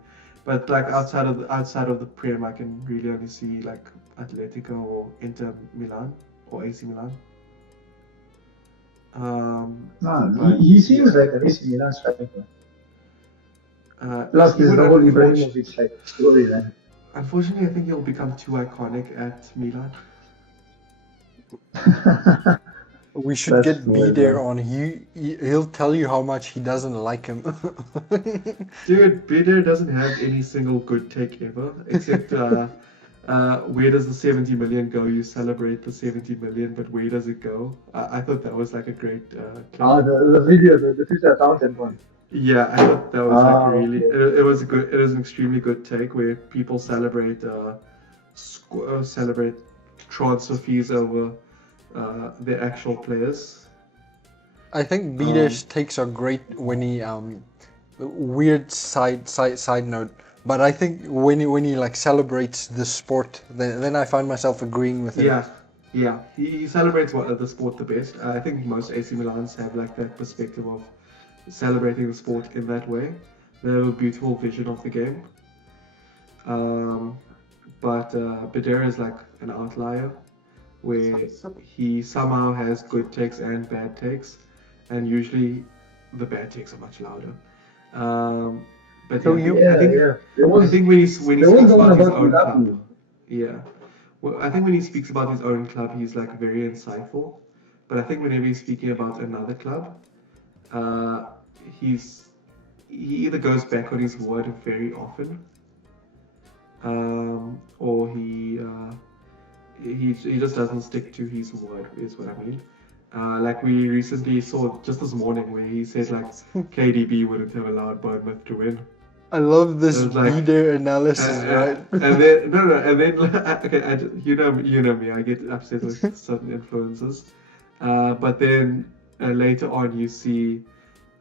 but like outside of the Prem, I can really only see like Atletico or Inter Milan or AC Milan. He seems like an AC Milan striker. Plus, he there's would the whole unfortunately, Ibrahimovic like story, man. unfortunately, I think he'll become too iconic at Milan. We should That's get cool, B there man. on. He'll tell you how much he doesn't like him. Dude, Bider doesn't have any single good take ever, except where does the 70 million go? You celebrate the 70 million, but where does it go? I thought that was like a great clip. The video, the Twitter accountant one. Yeah, I thought that was like really. Okay. It was a good. It was an extremely good take where people celebrate celebrate transfer fees over the actual players. I think Beder's takes are great when he weird side note, but I think when he like celebrates the sport, then I find myself agreeing with him. Yeah. He celebrates the sport the best. I think most AC Milans have like that perspective of celebrating the sport in that way. They have a beautiful vision of the game. But Bedera is like an outlier where he somehow has good takes and bad takes, and usually the bad takes are much louder. But So yeah, I think when he speaks about his own club, yeah. Well, I think when he speaks about his own club, he's like very insightful. But I think whenever he's speaking about another club, he either goes back on his word very often, or he just doesn't stick to his word, is what I mean. Like we recently saw just this morning where he said like KDB wouldn't have allowed Bournemouth to win. I love this It was like- Beder analysis, right? And then and then okay, you know me, I get upset with certain influences. But then later on you see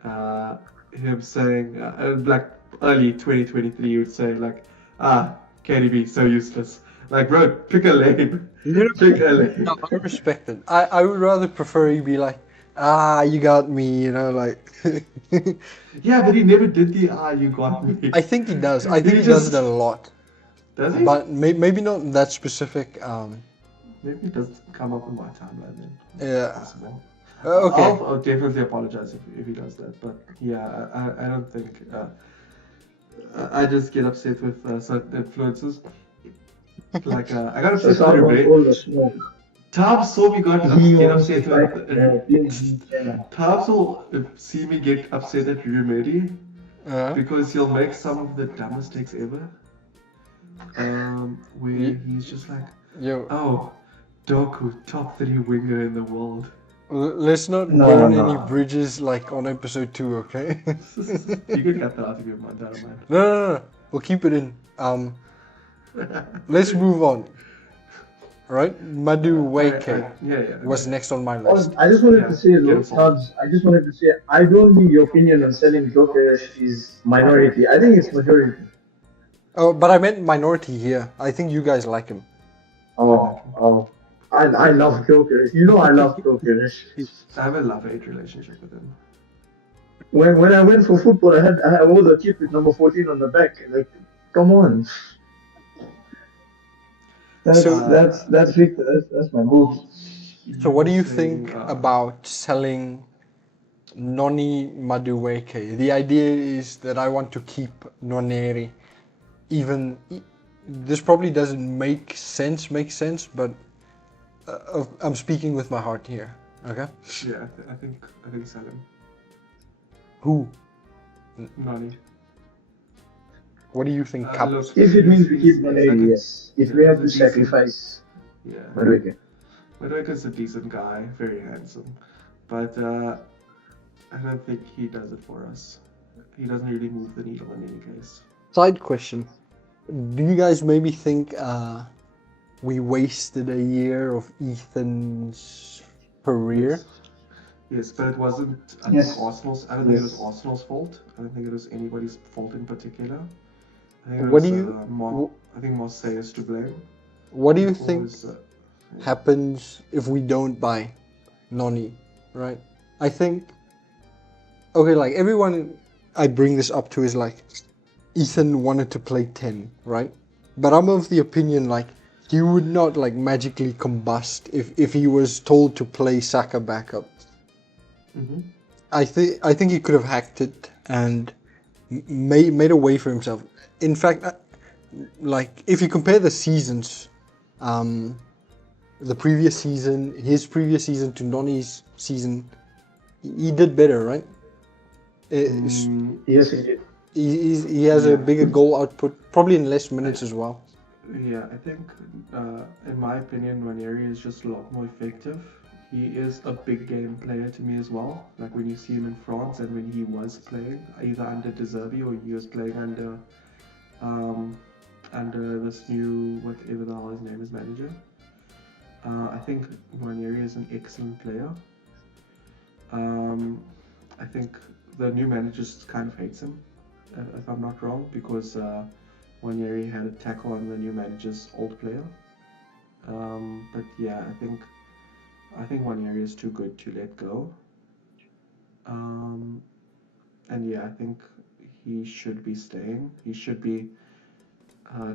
him saying like early 2023 you would say like KDB so useless. Like bro, pick a lane. Pick a lane. No, I respect it. I would rather prefer he be like, you got me, like. Yeah, but he never did the you got me. I think he does. I think He he does just- it a lot. Does he? But maybe not that specific. Maybe it doesn't come up in my timeline then. Yeah. Possible. Okay. I'll definitely apologize if he does that. But yeah, I don't think. I just get upset with certain influences. Like I got upset with Rebate. Tab saw me get upset with. Tab saw see me get upset at Remedy, because he'll make some of the dumbest takes ever. Where he's just like, Yo, oh, Doku, top 3 winger in the world. let's not No, burn no. any bridges like on episode 2, okay? You can cut that out of your mind, I don't mind. No. We'll keep it in. Let's move on. Alright, Madueke was next on my list. I just wanted to say, get though, him sold. Tubbs, I just wanted to say, I don't think your opinion on selling Jokesh is minority. I think it's majority. Oh, but I meant minority here. I think you guys like him. Oh. I love Jokesh. You know I love Jokesh. I have a love-hate relationship with him. When I went for football, I was a kid with number 14 on the back. Like, come on. That's Victor. That's my move. So what do you think about selling Noni Madueke? The idea is that I want to keep Noneri. Even this probably doesn't make sense, but I'm speaking with my heart here. Okay. Yeah, I think sell him. Who? Nani. What do you think, Cap? Look, If it means we keep he's Noneri, like a- yes. If we have to he's a decent- sacrifice Yeah. Madueke. Madueke's a decent guy, very handsome, but I don't think he does it for us. He doesn't really move the needle in any case. Side question. Do you guys maybe think we wasted a year of Ethan's career? Yes, but it wasn't. I Yes. think Arsenal's. I don't think it was Yes. Arsenal's fault. I don't think it was anybody's fault in particular. I think it What was, do you- I think Marseille is to blame. What do you It think was, happens if we don't buy Noni, right? I think, okay, like everyone I bring this up to is like, Ethan wanted to play 10, right? But I'm of the opinion like, he would not like magically combust if he was told to play Saka backup. Mm-hmm. I think he could have hacked it and made a way for himself. In fact, like if you compare the seasons, the previous season, his previous season to Noni's season, he did better, right? Yes, he did. He has a bigger goal output, probably in less minutes as well. Yeah, I think, in my opinion, Ranieri is just a lot more effective. He is a big game player to me as well. Like when you see him in France and when he was playing, either under De Zerbi or he was playing under this new, whatever the hell his name is, manager. I think Ranieri is an excellent player. I think the new manager just kind of hates him, if I'm not wrong, because Ranieri had a tackle on the new manager's old player. But yeah, I think Ranieri is too good to let go. And yeah, I think he should be staying. He should be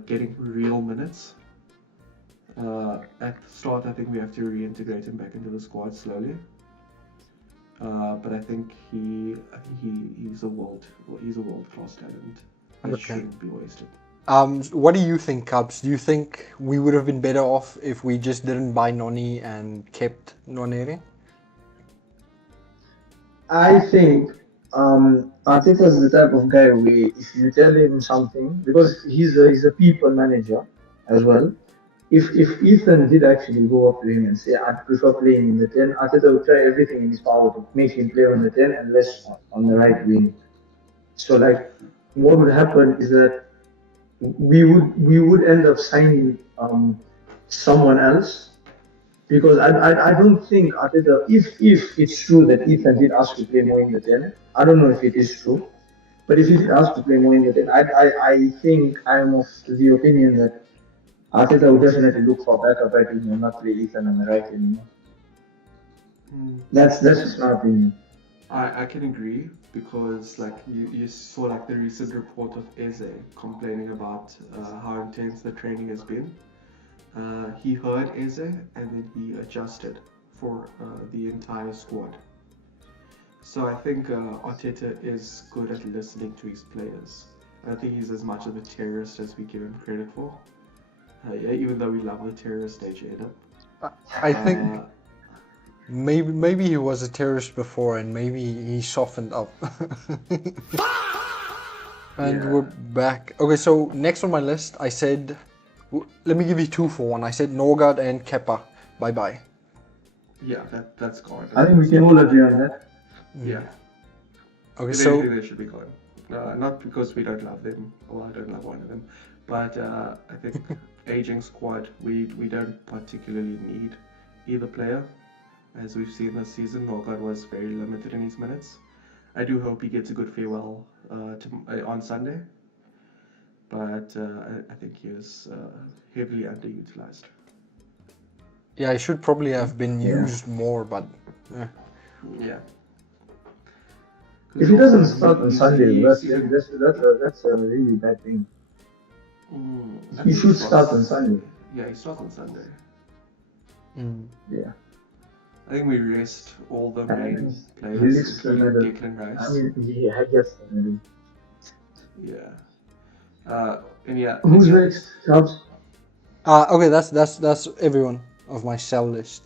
getting real minutes. At the start, I think we have to reintegrate him back into the squad slowly. But I think he's a world class talent. He Okay. shouldn't be wasted. What do you think, Cubs? Do you think we would have been better off if we just didn't buy Noni and kept Noneri? I think Arteta's the type of guy where if you tell him something, because he's a people manager as well. If Ethan did actually go up to him and say, I'd prefer playing in the 10, Arteta would try everything in his power to make him play on the 10 and less on the right wing. So like what would happen is that we would end up signing someone else, because I don't think Arteta, if it's true that Ethan did ask to play more in the 10, I don't know if it is true, but if he did ask to play more in the 10, I think I'm of the opinion that Arteta would definitely look for a backup right wing and not play Ethan on the right anymore. That's just my opinion. I can agree, because like you saw like the recent report of Eze complaining about how intense the training has been. He heard Eze and then he adjusted for the entire squad. So I think Arteta is good at listening to his players. I don't think he's as much of a terrorist as we give him credit for. Yeah, even though we love the terrorist nature in him. I think maybe he was a terrorist before and maybe he softened up. And Yeah. we're back. Okay, so next on my list, I said, let me give you 2 for 1. I said Norgard and Keppa. Bye bye. Yeah, that's gone. I think we can all agree on that. Yeah. Okay, If so anything, they should be gone. Not because we don't love them, or I don't love one of them, but I think aging squad, we don't particularly need either player. As we've seen this season, Norgard was very limited in his minutes. I do hope he gets a good farewell on Sunday, but I think he is heavily underutilized. yeah, I should probably have been Yeah. used more, but Yeah. If he doesn't start on Sunday, that's a really bad thing. I He think should starts- start on Sunday. Yeah, he starts on Sunday. Yeah. I think we rest all the main And players, he lifts the including medal. Declan Rice. I mean, he gets the medal. Yeah. And yeah. Who's and yeah, next? Chubbs? okay, that's everyone of my sell list.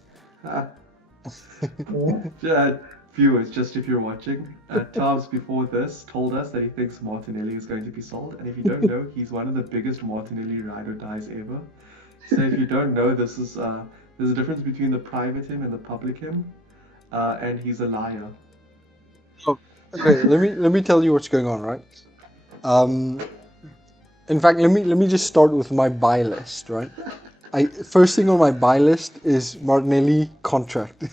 Yeah, viewers, just if you're watching, Tavs before this told us that he thinks Martinelli is going to be sold, and if you don't know, he's one of the biggest Martinelli ride or dies ever. So if you don't know, this is there's a difference between the private him and the public him, and he's a liar. Okay, let me tell you what's going on, right? In fact, let me just start with my buy list, right? First thing on my buy list is Martinelli contract.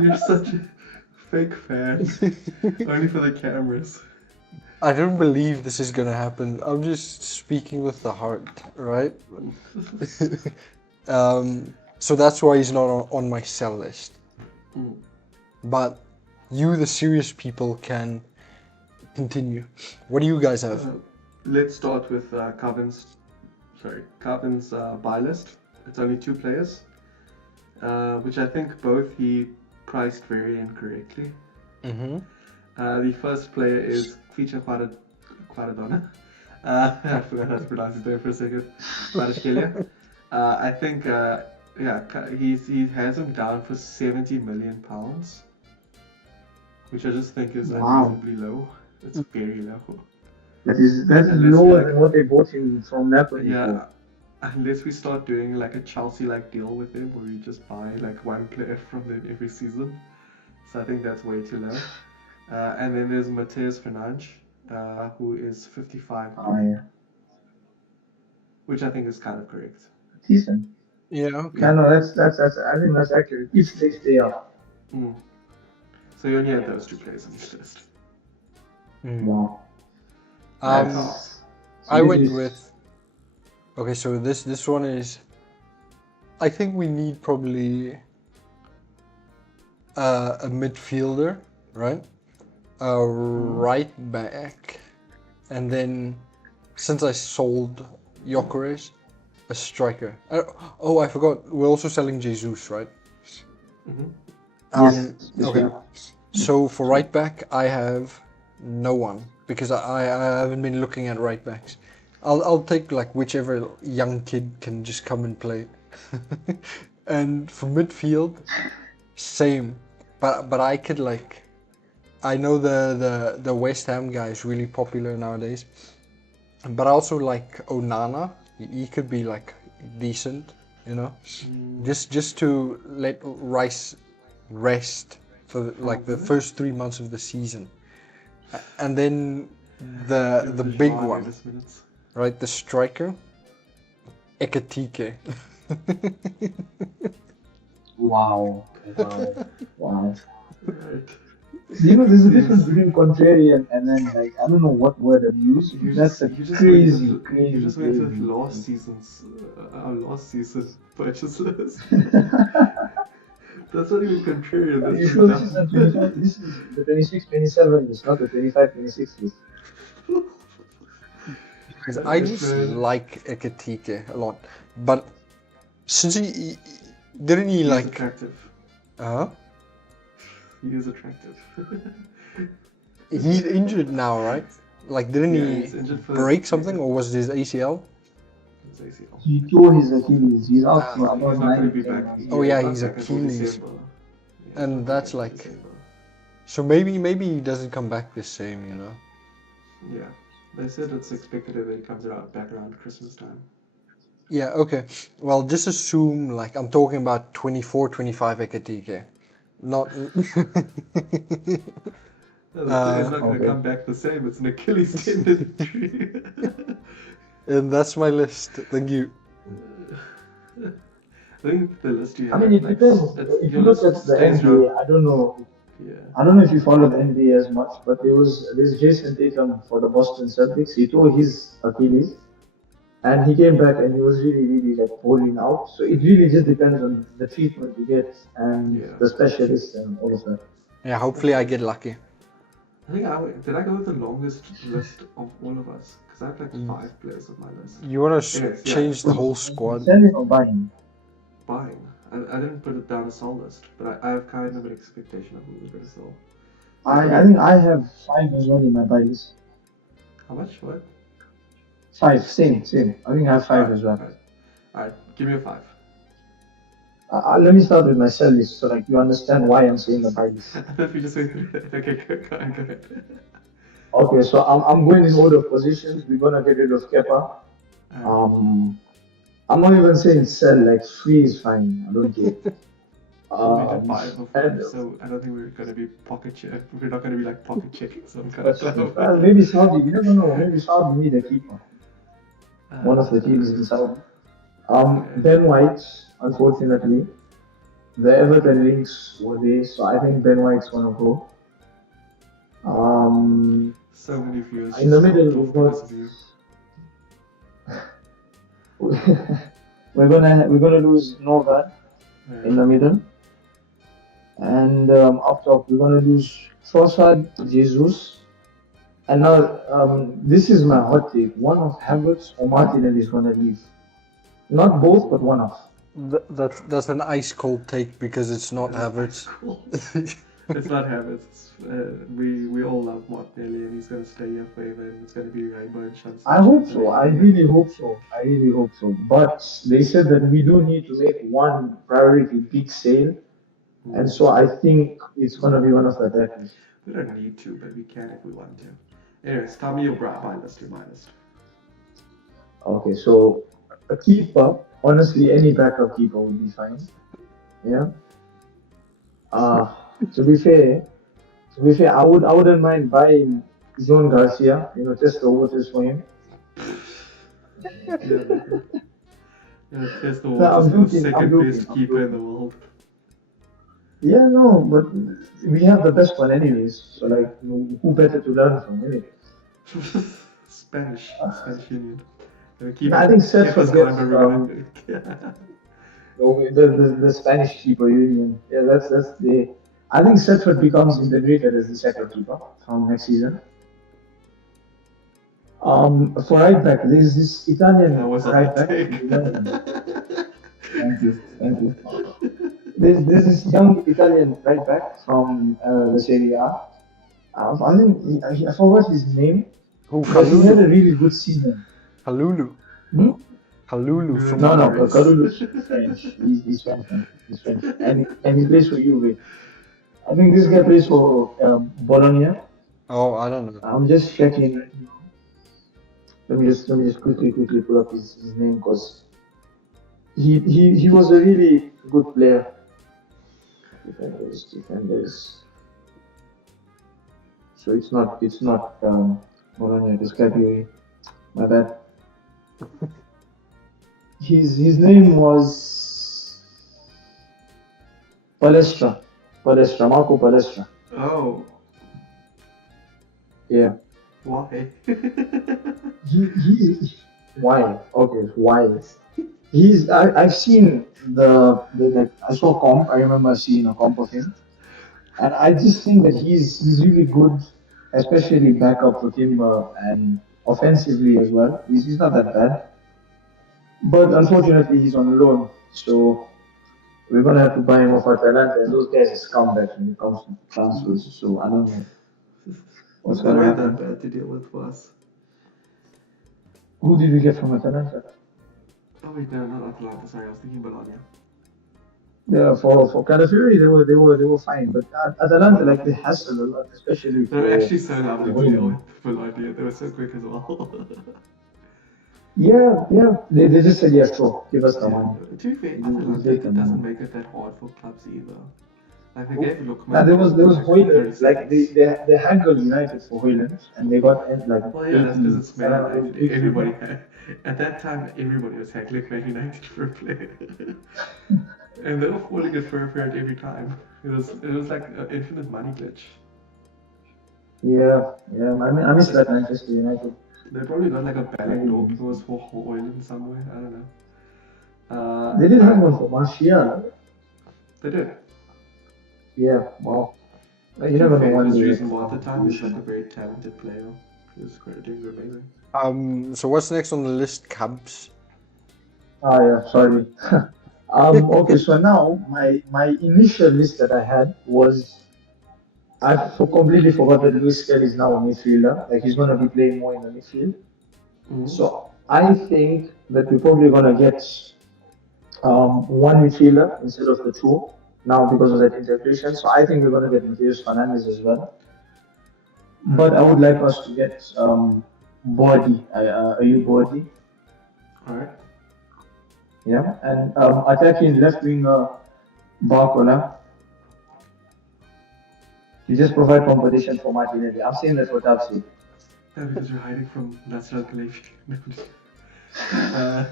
You're such a fake fan, only for the cameras. I don't believe this is gonna happen. I'm just speaking with the heart, right? So that's why he's not on my sell list. But you, the serious people, can continue. What do you guys have? Let's start with Carbon's buy list. It's only 2 players, which I think both he priced very incorrectly. Mm-hmm. The first player is Kvicha Quaradona. I forgot how to pronounce his name for a second. Kvaratskhelia. I think, he has him down for £70 million, which I just think is unreasonably low. It's very low. That's Unless lower like- than what they bought him from Napoli Yeah, for. unless we start doing like a Chelsea-like deal with them, where we just buy like one player from them every season. So I think that's way too low. And then there's Mateus Fernandes, who is 55, Oh, yeah. which I think is kind of correct. Decent. Yeah. Okay. Yeah, no, that's I think that's accurate. If they stay up. So you only have those 2 players on this list. Wow. I went with. Okay, so this one is. I think we need probably a midfielder, right? A right back, and then since I sold Gyökeres, a striker. Oh, I forgot. We're also selling Jesus, right? Yes. Okay. So for right back, I have no one because I haven't been looking at right backs. I'll take like whichever young kid can just come and play. And for midfield, same. But I could like, I know the West Ham guy is really popular nowadays. But I also like Onana. He could be like decent, you know, just to let Rice rest for like the first 3 months of the season, and then the big one, right? The striker, Ekatike. Wow. Right. You know, there's a difference between contrarian and then like I don't know what word I'd use. That's a crazy. You just went with last season's our last season purchase list. That's not even contrarian. Are That's you just sure dumb. this is the 26-27? It's not the 25-26 list. I just like Ekatike a lot, but since he didn't he He's like attractive. He is attractive. he's injured now, right? Like didn't he's he injured for break something or was it his ACL? his ACL. He tore his Achilles. He's out for He's about not going to 9 be 10 back. months. Oh, yeah, not he's back until Achilles. December. Yeah, And he's not that's back like- until December. So maybe he doesn't come back the same, you know. Yeah, they said it's expected that he comes back around Christmas time. Yeah, okay. Well, just assume like I'm talking about 24, 25 ekatike. Not No, it's not going to Okay. come back the same. It's an Achilles tendon injury. and that's my list. Thank you. I think the list you I have, mean, it like, depends. If your you look list at the stays NBA, around. I don't know. Yeah. I don't know if you follow the NBA as much, but there's Jason Tatum for the Boston Celtics. He tore his Achilles, and he came back and he was really like falling out. So it really just depends on the treatment you get and Yeah. the specialist and all of that. Yeah, hopefully I get lucky. I think did I go with the longest list of all of us? Because I have like Mm. 5 players on my list. You wanna Anyways, yeah. change the whole squad? Selling or buying? Buying. I didn't put it down a sell list, but I have kind of an expectation of who we're going to sell. I think I have 5 as well in my buy list. How much? What? 5, same. I think I have 5 as well. Alright, give me a 5. Let me start with my sell list so like you understand why I'm saying the buy list. I thought we just went through that. Okay, go ahead. Okay, so I'm going in order of positions. We're gonna get rid of Kepa. I'm not even saying sell, like free is fine. I don't care. We did 5 before, and so I don't think we're going to be pocket check. We're not going to be like pocket checking some kind of club. maybe Saudi, you never know. Maybe Saudi need a keeper. One of the teams in Saudi. Ben White, unfortunately, the Everton links were there, so I think Ben White's gonna go. So many viewers In the just middle, dropped off because of you. we're gonna lose Nova in the middle, and up top we're gonna lose Trossard, Jesus, and now this is my hot take. One of Havertz or Martinelli is gonna leave. Not both, but one of. That's an ice cold take because it's not Havertz. It's not Havertz. We all love Martinelli, and he's going to stay here forever, and it's going to be rainbow and sunshine. I hope so. I really hope so. But they said that we do need to make one priority big sale, and so I think it's gonna be one of the attackers. We don't need to, but we can if we want to. Anyways, tell me your buy list, your my list. Okay, so a keeper, honestly, any backup keeper would be fine. Yeah. To be fair, I wouldn't mind buying John Garcia. Test the waters for him. Yeah, test the waters for the second best keeper in the world. Yeah, no, but we have the best one anyways. So like, who better to learn from, anyway? Spanish Union. I think Seth forgets the Spanish keeper union. Yeah, that's the. I think Setford becomes integrated as the second keeper from next season. For right back, there's this Italian right back. Thank you. There's this young Italian right back from the Serie A. I think I forgot his name. But he had a really good season. Kalulu. Kalulu from Kalulu is French. He's French. And he plays for Juve. I think this guy plays for Bologna. Oh, I don't know. I'm just checking. Let me just quickly pull up his name because he was a really good player. Defenders. So it's not Bologna. This guy be my bad. His name was Palestra, Marco Palestra. Oh. Yeah. Why? Why? Okay, why? I've seen I saw comp. I remember seeing a comp of him, and I just think that he's really good, especially backup for Timber and offensively as well. He's not that bad, but unfortunately he's on loan, so we're gonna have to buy him off Atalanta, and those guys are scumbags when it comes to transfers. So I don't know what's gonna happen. That bad to deal with for us. Who did we get from Atalanta? Oh wait, no, not Atalanta. Sorry, I was thinking Bologna. Yeah, for Calafiori, they were fine, but Atalanta like they hassled a lot, especially They're for actually so lovely to deal Hoyland. with Bologna. They were so quick as well. Yeah, yeah, they just said, yeah, sure, give us the Yeah. money. To be fair, We'll Atalanta take the doesn't money. make it that hard for clubs either. Like they gave Now Lookman there was Hoyland, like 36. they haggled United for Hoyland, and they got like Well, yeah, that's because 80, it's Man United. 780 Everybody million. had, at that time, everybody was haggling Man United for a player, and they were falling it for it every time. It was like an infinite money glitch. Yeah, yeah. I miss that Manchester United. They probably got like a I Ballon really d'Or miss clause it. for Hoyland somewhere. I don't know. They did All have right, one for Martial. they did. Yeah, wow. You To be never know fair, it one was day like reasonable at the how time. He was like a fruition. very talented player. He was doing amazing. So what's next on the list, Cubs? Ah, yeah, sorry. Okay, so now my initial list that I had was completely forgot that Luis Skelly is now a midfielder. Like he's gonna be playing more in the midfield. Mm-hmm. So I think that we're probably gonna get one midfielder instead of the two now because of that integration. So I think we're gonna get Mateus Fernandez as well. All right. But I would like us to get Body, a you Body, All right. yeah, and attacking left winger Barcola to just provide competition for Martinelli. I'm saying that for Tab's sake. Yeah, because you're hiding from Nasser Khelafi. uh,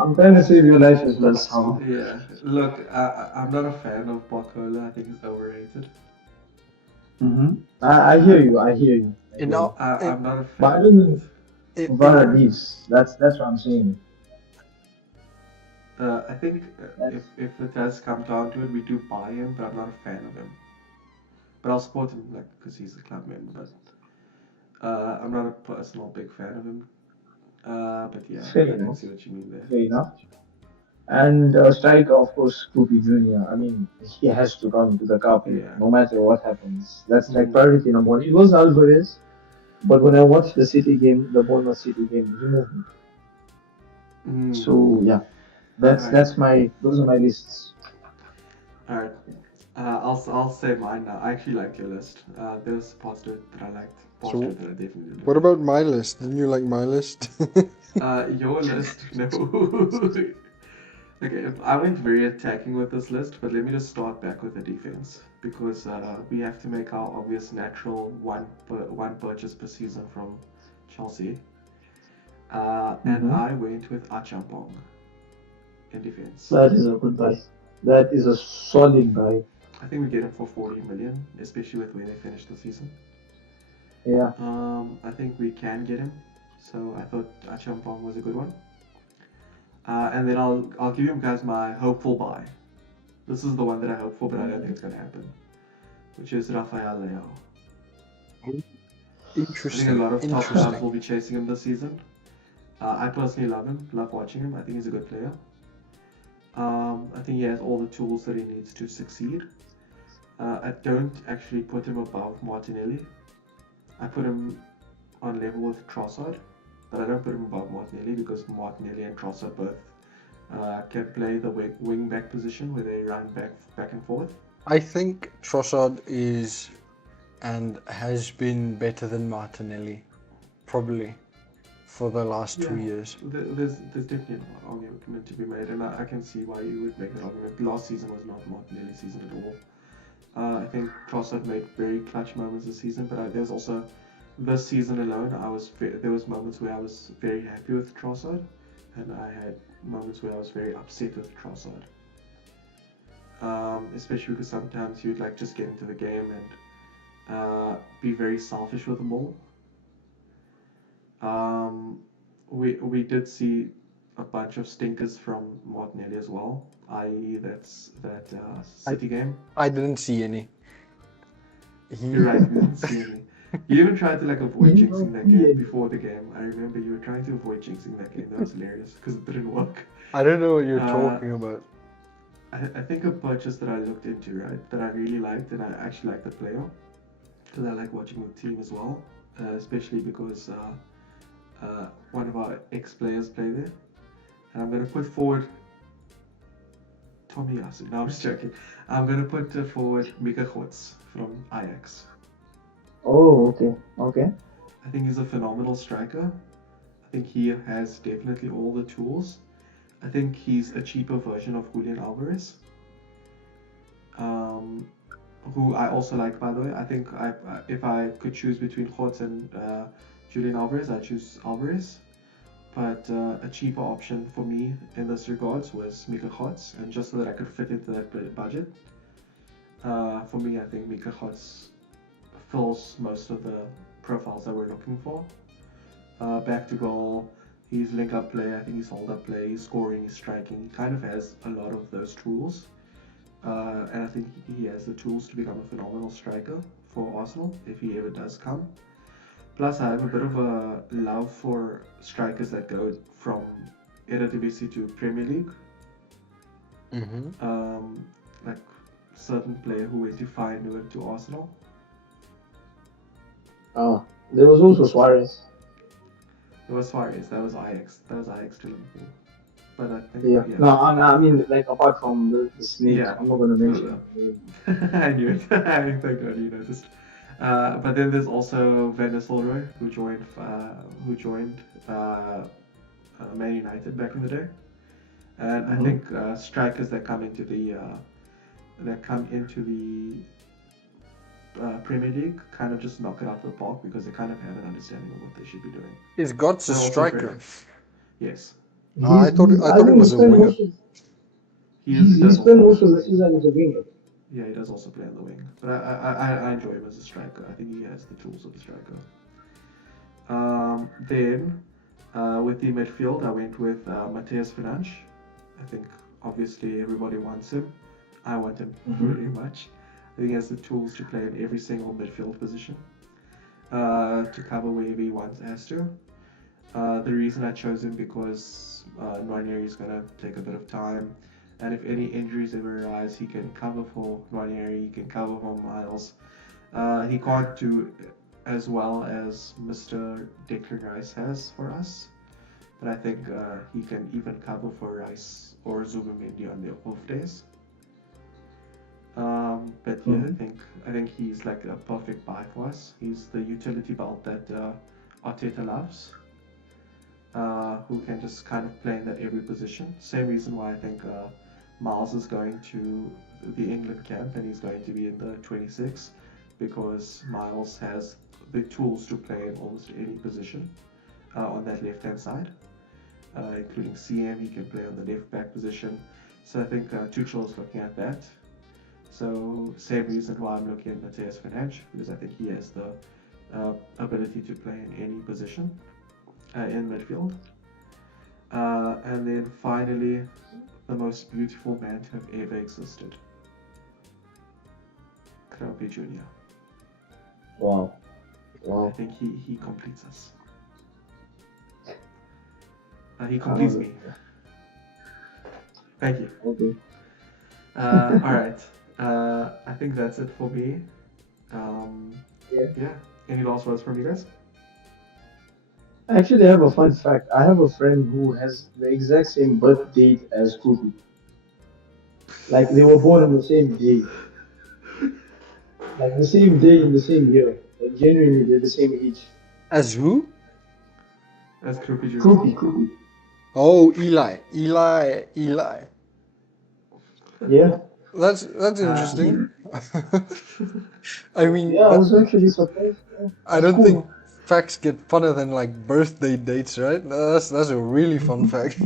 I'm trying to save your life as well, Sam. yeah. Look, I'm not a fan of Barcola. I think he's overrated. I hear you. I hear you. I In hear our, you. in, I'm not a But I fan don't of it. think in Vara leaves. That's what I'm saying. I think That's if it does come down to it, we do buy him, but I'm not a fan of him. But I'll support him like because he's a club member. But I'm not a personal big fan of him. But yeah, fair I can enough. see what you mean there. Fair enough. And striker, of course, Kobe Jr. I mean, he has to come to the cup Yeah. no matter what happens. That's like Mm. priority number one. It was Alvarez, but when I watched the City game, the Bournemouth City game, he moved me. Mm. So yeah, All that's right. that's my those are my lists. All right. I'll say mine now. I actually like your list. There's parts to it that I liked, parts to so it that I definitely didn't what like. about my list? Didn't you like my list? Your list, no. Okay, I went very attacking with this list, but let me just start back with the defense because we have to make our obvious natural one purchase per season from Chelsea. And Hmm. I went with Achampong in defense. That is a good buy. That is a solid buy. I think we get him for 40 million, especially with where they finished the season. Yeah. I think we can get him, so I thought Achampong was a good one. And then I'll give you guys my hopeful buy. This is the one that I hope for, but I don't think it's gonna happen. Which is Rafael Leao. I think a Interesting. lot of top clubs Interesting. will be chasing him this season. I personally love him, love watching him. I think he's a good player. I think he has all the tools that he needs to succeed. I don't actually put him above Martinelli. I put him on level with Trossard, but I don't put him above Martinelli because Martinelli and Trossard both can play the wing back position where they run back and forth. I think Trossard is and has been better than Martinelli, probably, for the last 2 years. There's definitely an argument to be made, and I can see why you would make that argument. Last season was not Martinelli's season at all. I think Trossard made very clutch moments this season, but there was also this season alone. There was moments where I was very happy with Trossard, and I had moments where I was very upset with Trossard. Especially because sometimes you'd like just get into the game and be very selfish with the ball. Um, we did see a bunch of stinkers from Martinelli as well, i.e. that City game. I didn't see any. You're right, you didn't see any. You even tried to like avoid You jinxing don't that see game it. before the game. I remember you were trying to avoid jinxing that game. That was hilarious because it didn't work. I don't know what you're Uh, talking about. I think a purchase that I looked into, right, that I really liked, and I actually like the player because I like watching the team as well, especially because one of our ex-players play there. And I'm going to put forward Tomiyasu. No, I'm just joking. I'm gonna put forward Mika Khots from Ajax. Oh, okay. I think he's a phenomenal striker. I think he has definitely all the tools. I think he's a cheaper version of Julian Alvarez, um, who I also like, by the way. I think if I could choose between Khots and Julian Alvarez, I'd choose Alvarez. But a cheaper option for me in this regards was Mika Khots, and just so that I could fit into that budget, for me, I think Mika Khots fills most of the profiles that we're looking for. Back to goal, he's link up play, I think he's hold up play, he's scoring, he's striking. He kind of has a lot of those tools. And I think he has the tools to become a phenomenal striker for Arsenal if he ever does come. Plus, I have a bit of a love for strikers that go from Eredivisie to Premier League. Like certain player who went to Feyenoord went to Arsenal. There was also Suarez. It was Suarez. That was Ajax. That was Ajax to Liverpool. But I think Yeah. No, I mean, like, apart from the snakes, Yeah. I'm not gonna mention. I knew it. Thank God you noticed. But then there's also Van Nistelrooy, who joined Man United back in the day. And I think strikers that come into the Premier League kind of just knock it out of the park because they kind of have an understanding of what they should be doing. Is Götze a They're also striker? very- Yes. I thought it was a winger. He spent most of the season as a winger. Yeah, he does also play on the wing, but I enjoy him as a striker. I think he has the tools of a striker. Then with the midfield, I went with Matheus Fernandes. I think obviously everybody wants him. I want him very much. I think he has the tools to play in every single midfield position, to cover wherever he has to. The reason I chose him because Nwaneri is going to take a bit of time, and if any injuries ever arise, he can cover for Nwaneri, he can cover for Miles. He can't do as well as Mr. Declan Rice has for us, but I think he can even cover for Rice or Zubimendi on their off days. But yeah, I think he's like a perfect buy for us. He's the utility belt that Arteta loves, who can just kind of play in that every position. Same reason why I think Miles is going to the England camp and he's going to be in the 26, because Miles has the tools to play in almost any position on that left-hand side, including CM. He can play on the left-back position. So I think Tuchel is looking at that. So same reason why I'm looking at Matheus Fernandes, because I think he has the ability to play in any position in midfield. And then finally, the most beautiful man to have ever existed, Kropi Jr. Wow. I think he completes us. He completes me. Thank you. Okay. Alright. I think that's it for me. Yeah. Any last words from you guys? Actually, I have a fun fact. I have a friend who has the exact same birth date as Kuku. Like, they were born on the same day. Like, the same day in the same year. Like, genuinely, they're the same age. As who? As Kropi Jr. Kuku. Oh, Eli. Yeah. That's interesting. I mean, Yeah, I was actually surprised. I don't Cool. think facts get funner than like birthday dates, right? That's a really fun fact.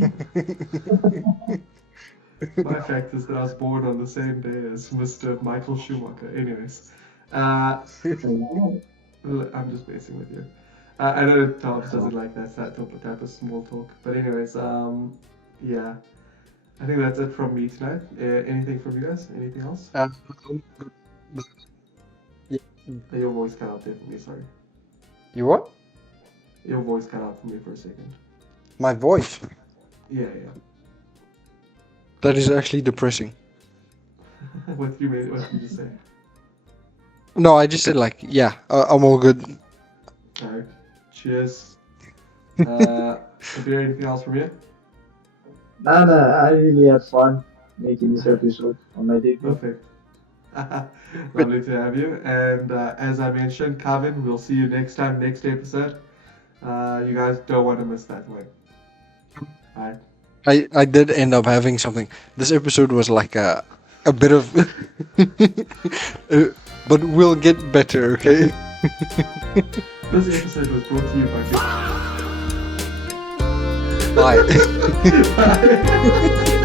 My fact is that I was born on the same day as Mr. Michael Schumacher. Anyways, I'm just messing with you. I know Tops doesn't like that type of small talk, but anyways, yeah. I think that's it from me tonight. Anything from you guys? Anything else? Your voice cut out there for me, sorry. You what? Your voice cut out for me for a second. My voice. Yeah. That is actually depressing. What did you say? No, I just said like, yeah, I'm all good. Alright. Cheers. Is there anything else from you? Nah, I really had fun. making this episode on my debut. Perfect. Lovely to have you. And as I mentioned, Kevin, we'll see you next time, next episode. You guys don't want to miss that one. All right. I did end up having something. This episode was like a bit of, but we'll get better. Okay. This episode was brought to you by Bye. Bye.